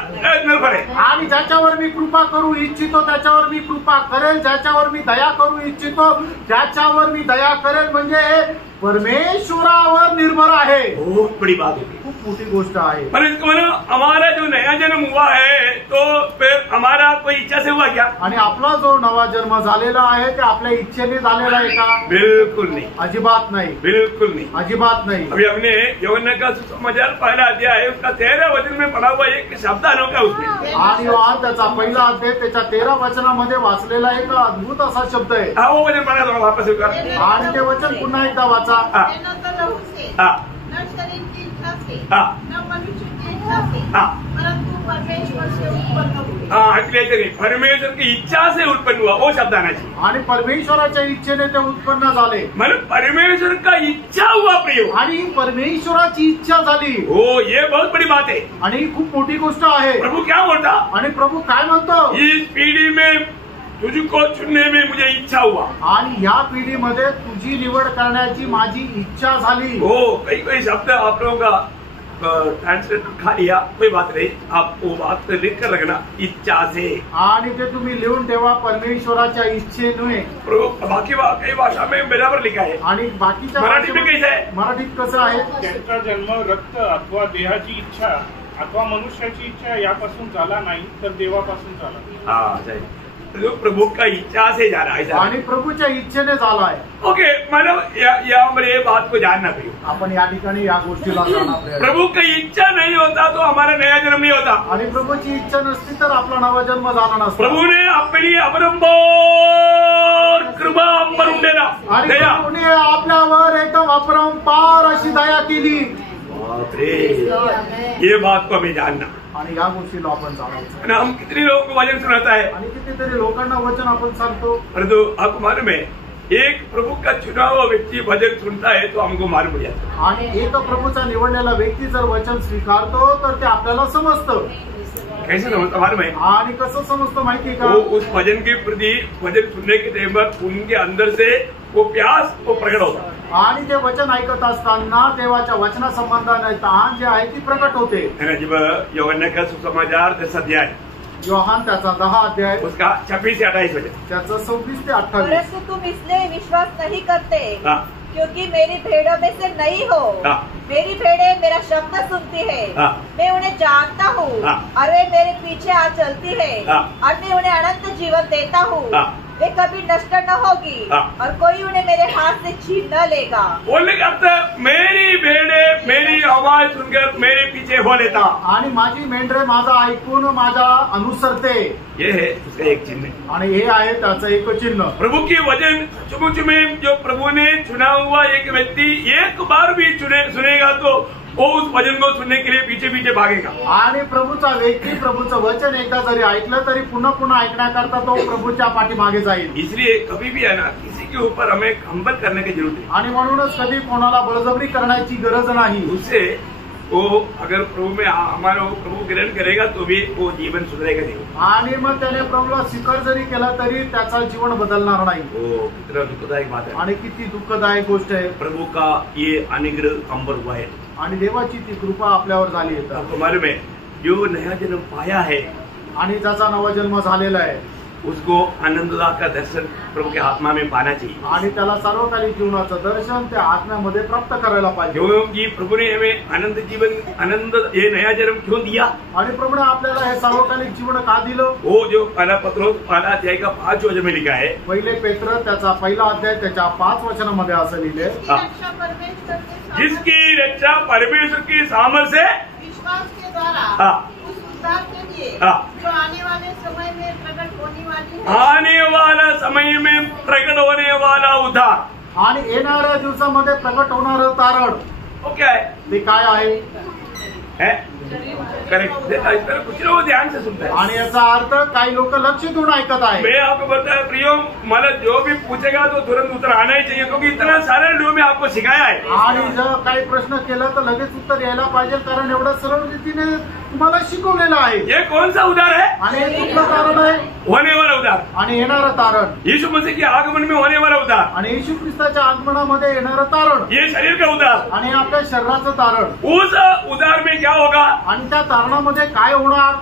निर्भर है। आणि ज्याच्यावर मी कृपा करू इच्छितो त्याच्यावर मी कृपा करेल, ज्याच्यावर मी दया करू इच्छितो त्याच्यावर मी दया करेल, म्हणजे परमेश्वरावर निर्भर आहे। बहुत बड़ी बात होगी, खूप मोठी गोष्ट आहे। पर इसको मानो हमारा जो नया जन्म हुआ है तो फिर हमारा कोई इच्छा से हुआ क्या? आणि आपला जो नवा जन्म झालेला आहे ते आपल्या इच्छेने झालेला आहे का? बिल्कुल नहीं, अजिबात नाही, बिल्कुल नहीं, अजिबात नाही। अभी हमने यूहन्ना का सुसमाचार पहला अध्याय है उसका 13 वचन में पढ़ा हुआ एक शब्द अनोखा उसमें, आणि योहान त्याचा पहिला अध्याय त्याच्या 13 वचनामध्ये वाचलेला एक अद्भुत असा शब्द आहे। हाँ, वो वचन पढ़ा थोड़ा वापस कर। आणि ते वचन पुन्हा एकदा वाचा। हाँ, न तो लहू से, हाँ, न शरीर की इच्छा से, हाँ, न मनुष्य की इच्छा से, हाँ, परंतु परमेश्वर से उत्पन्न हुए। हाँ, इसलिए ऐसे नहीं, परमेश्वर की इच्छा से उत्पन्न हुआ, वो शब्द आना चाहिए। आणि परमेश्वराच्या इच्छेने ते उत्पन्न झाले। मतलब परमेश्वर का इच्छा हुआ प्रियो, आणि परमेश्वराची इच्छा झाली। ओ ये बहुत बड़ी बात है। आणि ही खूप मोठी गोष्ट आहे। प्रभु क्या बोलता? आणि प्रभू काय म्हणतो? इस पीढ़ी में तुझको चुनने में मुझे इच्छा हुआ। आणि ह्या पिढीमध्ये तुझी निवड करण्याची माझी इच्छा झाली। ओ कई शब्द आप लोगों का ट्रांसलेटर खा लिया, कोई बात नहीं, आप वो बात लिख कर रखना, इच्छा से। आणि ते तुम्ही लिहून ठेवा, परमेश्वराच्या इच्छेने। बाकी कई भाषा में बराबर लिखा है। आणि बाकीच्या मराठी में कैसा है? मराठीत कसं आहे? त्यांचा जन्म रक्त अथवा देहाची इच्छा अथवा मनुष्याची इच्छा यापासून झाला नाही तर देवापासून झाला। हाँ सही, तो प्रभु का इच्छा से जा रहा है। आणि प्रभूच्या इच्छेने झाला आहे। ओके, मतलब यहाँ ये बात को जानना चाहिए। आपण या ठिकाणी या गोष्टीला जाणं प्रयत्न। प्रभु की इच्छा नहीं होता तो हमारा नया जन्म नहीं होता। आणि प्रभूची इच्छा नसती तर आपला नवा जन्म झाला नसता। प्रभु ने अपनी अपरंपार कृपा हम पर उंडेला, आणि दया। प्रभूने आपल्यावर एकदम अपरंपार अशी दया केली। बाप रे, ये बात को हमें जानना। आणि या गोष्टीला आपण जाणायचं। और हम कितने लोगों को वचन सुनाता है, आणि कितीतरी लोकांना वचन आपण सांगतो। परंतु आपको मालूम है एक प्रभु का चुना हुआ व्यक्ति वचन सुनता है तो हमको मालूम पड़ जाता है। आणि एक प्रभूचा निवडलेला व्यक्ती जर वचन स्वीकारतो तर ते आपल्याला समजतं. कैसे समझता मालूम है? आणि कसं समजतं माहिती का? वो उस भजन के प्रति वचन सुनने के टाइम पर उनके अंदर से वो प्यास वो प्रकट होता है आणि ते वचन ऐकत असताना देवाच्या वचना संबंधाने ताण जे आहे ती प्रकट होते. है ना? जब यूहन्ना का सुसमाचार 10 अध्याय योहान त्याचा 10 अध्याय उसका 26 से 28 वचन, त्याचं 26 ते 28. परंतु तुम इसलिए विश्वास नहीं करते हाँ। क्योंकि मेरी भेड़ों में से नहीं हो। हाँ। मेरी भेड़ें मेरा शब्द सुनती है। हाँ। मैं उन्हें जानता हूँ हाँ। और वे मेरे पीछे आ चलती है। हाँ। और मैं उन्हें अनंत जीवन देता हूँ। हाँ। वे कभी नष्ट न होगी हाँ। और कोई उन्हें मेरे हाथ से छीन न लेगा। बोलने का अर्थ मेरी भेड़े मेरी आवाज सुनकर मेरे पीछे हो लेता आणि माझी मेंढरे माझा ऐकून माझा अनुसरते. ये है उसका एक चिन्ह. आणि हे आहे त्याचं एक चिन्ह. प्रभु की वचन चुमुच में जो प्रभु ने चुना हुआ एक व्यक्ति एक बार भी सुनेगा तो वो उस वचन को सुनने के लिए पीछे पीछे भागेगा. आणि प्रभूचा व्यक्ती प्रभूचं वचन एकदा जरी ऐकलं तरी पुन्हा पुन्हा ऐकण्याकरता तो प्रभूच्या पाठीमागे जाईल. इसलिए कभी भी है ना किसी के ऊपर हमें कंबल करने की जरूरत है. आणि म्हणूनच कधी कोणाला बळजबरी करण्याची गरज नाही. उससे वो अगर प्रभु में हमारा प्रभु ग्रहण करेगा तो भी वो जीवन सुधरेगा नहीं. आणि मग त्याने प्रभूला स्वीकार जरी केला तरी त्याचा जीवन बदलणार नाही. वो कितना दुखदायक बात है. आणि किती दुःखदायक गोष्ट आहे. प्रभु का ये अनुग्रह हम पर हुआ है. आणि देवाची ती कृपा आपल्यावर झाली आहे. आपको मालूम है जो नया जन्म पाया है आणि ज्याचा नवा जन्म झालेला आहे उसको आनंददा का दर्शन प्रभु के आत्मा में पाना चाहिए. आणि त्याला सार्वकालिक जीवनाचं दर्शन त्या आत्म्यामध्ये प्राप्त करायला पाहिजे. क्योंकि प्रभु ने हमें आनंद जीवन आनंद ये नया जन्म क्यों दिया? आणि प्रभूने आपल्याला हे सार्वकालिक जीवन का दिलं? वो जो पहला पत्रोस पहला अध्याय का 5 वचन में लिखा है. पहिले पेत्र त्याचा पहिला अध्याय त्याच्या 5 वचनामध्ये असं लिहिले, जिसकी रक्षा परमेश्वर जिसकी रक्षा परमेश्वर के सामर्थ्य की सामर्थ्य से विश्वास के द्वारा हाँ। उस उद्धार के लिए हाँ। जो आने वाले समय में प्रकट होने वाली है, आने वाला समय में प्रकट होने वाला उद्धार. आणि येणाऱ्या दिवसामध्ये प्रकट होणारं तारण वो क्या है? ते काय आहे? करेक्ट. कुछ लोग ध्यान से सुनते हैं. आणि याचा अर्थ काही लोक लक्ष देऊन ऐकत आहे. मैं आपको बताया प्रियो मला जो भी पूछेगा तो तुरंत उत्तर आना ही चाहिए क्योंकि इतना सारे लोगों में आपको सिखाया है. आणि जर काही प्रश्न केला तर लगेच उत्तर यायला पाहिजे, कारण एवढं सरळ रीतीने तुम्हाला शिकवलेलं आहे. ये कौन सा उद्धार है? आणि हे कुठलं तारण आहे? होने वाला उद्धार. आणि येणारं तारण. यीशु मसीह के आगमन में होने वाला उद्धार. आणि येशू ख्रिस्ताच्या आगमनामध्ये येणारं तारण. ये शरीर का उद्धार. आणि आपल्या शरीराचं तारण. उस उद्धार में क्या होगा? आणि त्या तारणामध्ये काय होणार?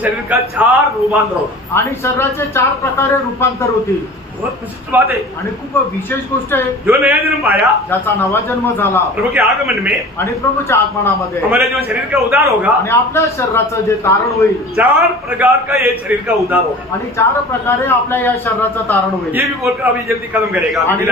शरीर का 4 रूपांतर होगा. आणि शरीराचे 4 प्रकारे रूपांतर होतील. बहुत विशिष्ट बात है. आणि खूप विशेष गोष्ट आहे. जो नया जन्म पाया ज्याचा नवा जन्म झाला प्रभु के आगमन में आणि प्रभूच्या आगमनामध्ये हमारे जो शरीर का उद्धार होगा आणि आपल्या शरीराचं जे तारण होईल 4 प्रकार का ये शरीर का उद्धार होगा. आणि 4 प्रकारे आपल्या या शरीराचं तारण होईल. ये भी बोलकर अभी जल्दी खत्म करेगा. आणि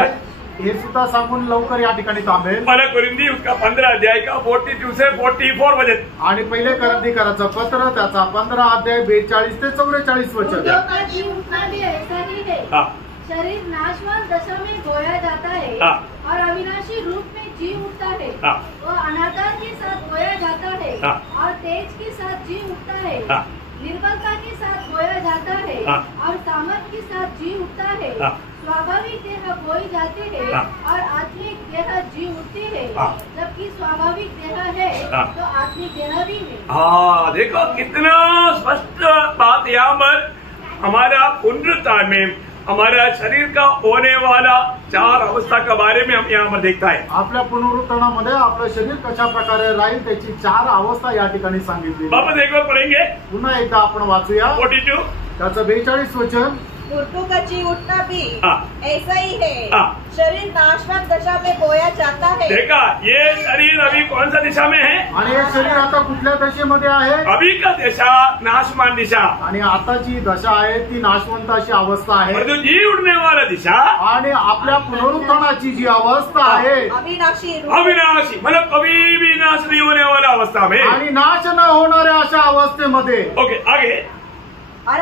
हे सुद्धा सांगून लवकर या ठिकाणी थांबेल. पहला कोरिंथी उसका 15 अध्याय का 42 से 44 वचन. आणि पहिले करंथीकराचं पत्र त्याचा 15 अध्याय 42 ते 44 वचन. जो का जीव उठना भी ऐसा ही है। हाँ. शरीर नाशवान दशा में बोया जाता है हाँ. और अविनाशी रूप में जी उठता है। हाँ. वह अनादान के साथ बोया जाता है हाँ. और तेज के साथ जी उठता है। हाँ. निर्बलता के साथ बोया जाता है हाँ. और सामर्थ के साथ जी उठता है। हाँ. स्वाभाविक देह बोई जाती है हाँ. और आत्मिक देह जी उठती है। हाँ. जबकि स्वाभाविक देह है हाँ. तो आत्मिक देह भी है। हाँ, देखो कितना स्पष्ट बात यहाँ पर हमारा पुनरुत्थान में हमारा शरीर का होने वाला 4 अवस्था के बारे में हम यहाँ पर देखता है. आपल्या पुनरुत्थानामध्ये आपलं शरीर कशा प्रकारे राहील त्याची 4 अवस्था या ठिकाणी सांगितली. वापस एक बार पढ़ेंगे. पुन्हा एकदा आपण वाचूया 42. त्याचं 42 वचन. मृत्यु का जी उठना भी हाँ. ऐसा ही है। हाँ. शरीर नाशवान दशा में बोया जाता है। देखा, ये शरीर अभी कौन सा दिशा में है? आणि हे शरीर आता कुठल्या दशेमध्ये आहे? अभी का दिशा नाशमान दिशा. आणि आताची दशा आहे ती नाशवंत अशी अवस्था आहे. और जो जी उठने वाला दिशा आणि आपल्या पुनरुत्थानाची जी अवस्था आहे अविनाशी रूप अविनाशी मतलब कभी भी नाश नहीं होने वाला अवस्था में. आणि नाश न होणाऱ्या अशा अवस्थेमध्ये. ओके, आगे. और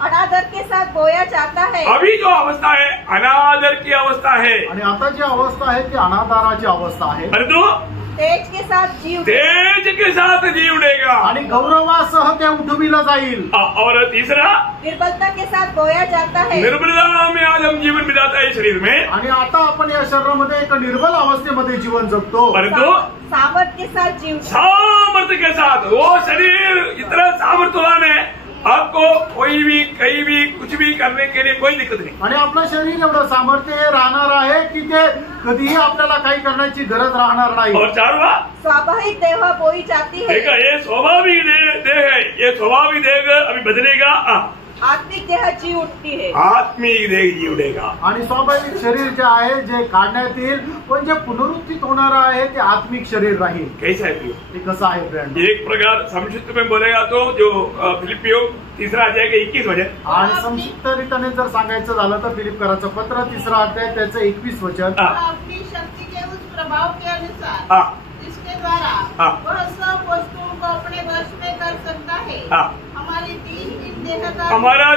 अनादर के साथ बोया जाता है। अभी जो अवस्था है अनादर की अवस्था है. आणि आता जी अवस्था आहे ती अनादाराची अवस्था आहे. परंतु तेज के साथ जी उठेगा आणि गौरवासह ते उठविलं जाईल. और तीसरा, निर्बलता के साथ बोया जाता है. निर्बलता में आज हम जीवन बिताता है शरीर में, आणि आता आपण या शरीरामध्ये एक निर्बल अवस्थेमध्ये जीवन जगतो. परंतु सामर्थ्य के साथ जी उठेगा. सामर्थ्य के साथ वो शरीर इतना सामर्थ्यवान है, आपको कोई भी कहीं भी कुछ भी करने के लिए कोई दिक्कत नहीं. आणि आपलं शरीर एवढं सामर्थ्य राहणार आहे की ते कधीही आपल्याला काही करण्याची गरज राहणार नाही. और चारवा, स्वाभाविक देह बोई जाती है. देखा, ये स्वाभाविक देह है, ये स्वाभाविक देह अभी बदलेगा, आत्मिक देह जी उठती है. आत्मिक देह जी उठेगा. आणि स्वाभाविक शरीर जे आहे जे काढण्यात येईल पण जे पुनरुत्थित होणार आहे ते आत्मिक शरीर राहील. कैसा है प्रियो? ते कसं आहे फ्रेंड? एक प्रकार संक्षिप्त में बोलेगा तो जो फिलिपियो 3 अध्याय के 21 वचन, आणि संक्षिप्त रीतीने जर सांगायचं झालं तर फिलिपकराचं पत्र 3 अध्याय त्याचं 21 वचन. अपनी शक्ति के उस प्रभाव के अनुसार जिसके द्वारा वह सब वस्तुओं को अपने वश में कर सकता है, हमारी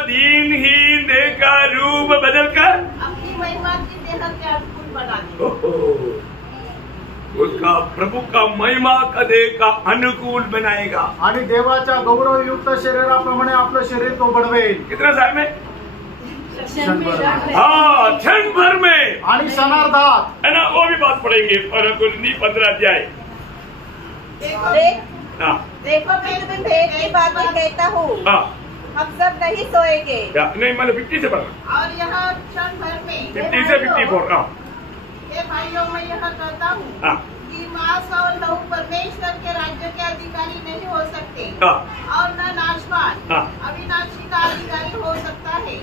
दीनहीन देह का रूप बदलकर अपनी महिमा की देह के अनुकूल बना दे. उसका प्रभु का महिमा का देह का अनुकूल बनाएगा. आणि देवाच्या गौरवयुक्त शरीराप्रमाणे आपलं शरीर तो बनवेल. कितना साल में? क्षण भर में. आणि क्षणार्धात है ना, वो भी बात पढ़ेंगे 15 अध्याय. देखो मैं तुम्हें भेद की बातें कहता हूँ, हम सब नहीं सोएंगे. नहीं, मैंने 50 से पढ़ा. और यहाँ क्षण भर में 50 से 54. ये भाइयों मैं यह कहता हूँ कि मांस और लहू परमेश्वर के राज्य के अधिकारी नहीं हो सकते, और न नाशवान अविनाशी का अधिकारी हो सकता है.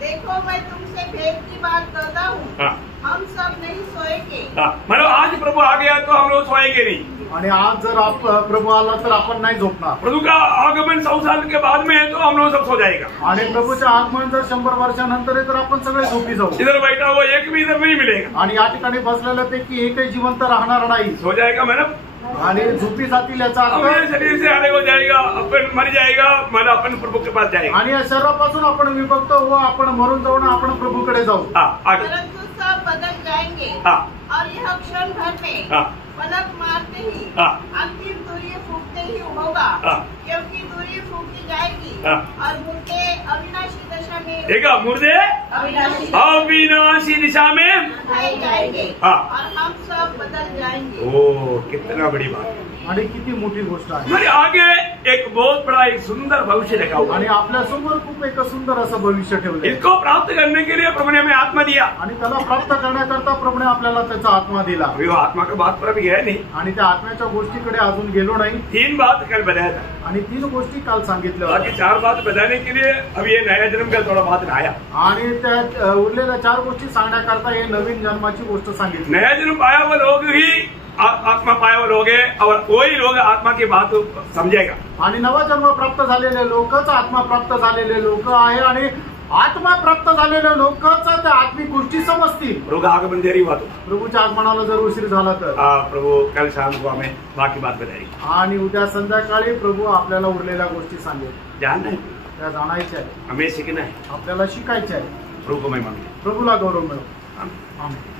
देखो मैं तुमसे भेद की बात कहता हूँ, हम सब नहीं सोएंगे. मतलब आज प्रभु आ गया तो हम लोग सोएंगे नहीं. आणि आज जर प्रभू आला तर आपण नाही झोपणार. प्रभु का आगमन 100 साल के बाद में है तो हम लोग सब सो जाएगा. आणि प्रभूचं आगमन जर 100 वर्षानंतर आहे तर आपण सगळे झोपी जाऊ. इधर बैठा हुआ एक भी इधर नहीं मिलेगा. आणि या ठिकाणी बसलेल्यापैकी एकही जिवंत राहणार नाही. सो जाएगा मैडम. आणि झोपी जातील याचा अर्थ शरीर से अलग हो जाएगा, अपन मर जाएगा, मतलब अपन प्रभु के पास जाएगा. आणि या शरीरापासून आपण विभक्त हो, आपण मरून जाऊ ना आपण प्रभूकडे जाऊ. आगे. परंतु सब बदल जाएंगे और यह क्षण भर में पलक मारते ही अंतिम दूरी फूकते ही होगा, क्योंकि दूरी फूकती जाएगी और मुर्दे अविनाशी दशा में अविनाशी दिशा में उठाए जाएंगे और हम सब बदल जाएंगे. ओ, कितना बड़ी बात. आणि किती मोठी गोष्ट आहे. मेरे आगे एक बहुत बड़ा एक सुंदर भविष्य रखा हुआ. आणि आपल्या समोर खूप एक सुंदर असं भविष्य ठेवलं. इसको प्राप्त करने के लिए प्रभु ने हमें आत्मा दिया. आणि त्याला प्राप्त करण्याकरता प्रभूने आपल्याला त्याचा आत्मा दिला. वो आत्मा का बात पर अभी गया नहीं. आणि त्या आत्म्याच्या गोष्टीकडे अजून गेलो नाही. 3 बात कल बताया था. आणि 3 गोष्टी काल सांगितल्या बाकी 4 बात बताने के लिए अभी ये नया जन्म का थोड़ा बात आया. आणि त्या उरलेल्या 4 गोष्टी सांगण्याकरता हे नवीन जन्माची गोष्ट सांगितली. नया जन्म पाया हुआ लोग ही आत्मा पाया हुआ लोग है, और वही लोग आत्मा की बात समझेगा. आणि नवा जन्म प्राप्त झालेले लोकच आत्मा प्राप्त झालेले लोक आहे. आणि आत्मा प्राप्त झालेले लोकच त्या आत्मिक गोष्टी समजतील. प्रभु का आगमन देरी हुआ तो प्रभूच्या आगमनाला जर उशीर झाला तर प्रभु कल शाम को हमें बाकी बात बताएगी. आणि उद्या संध्याकाळी प्रभू आपल्याला उरलेल्या गोष्टी सांगेल. जानना है, त्या जाणायच्या आहे, हमें सीखना है. आपल्याला शिकायच्या आहे. प्रभु को महिमा मिले. प्रभूला गौरव मिळो. आमीन. आमीन.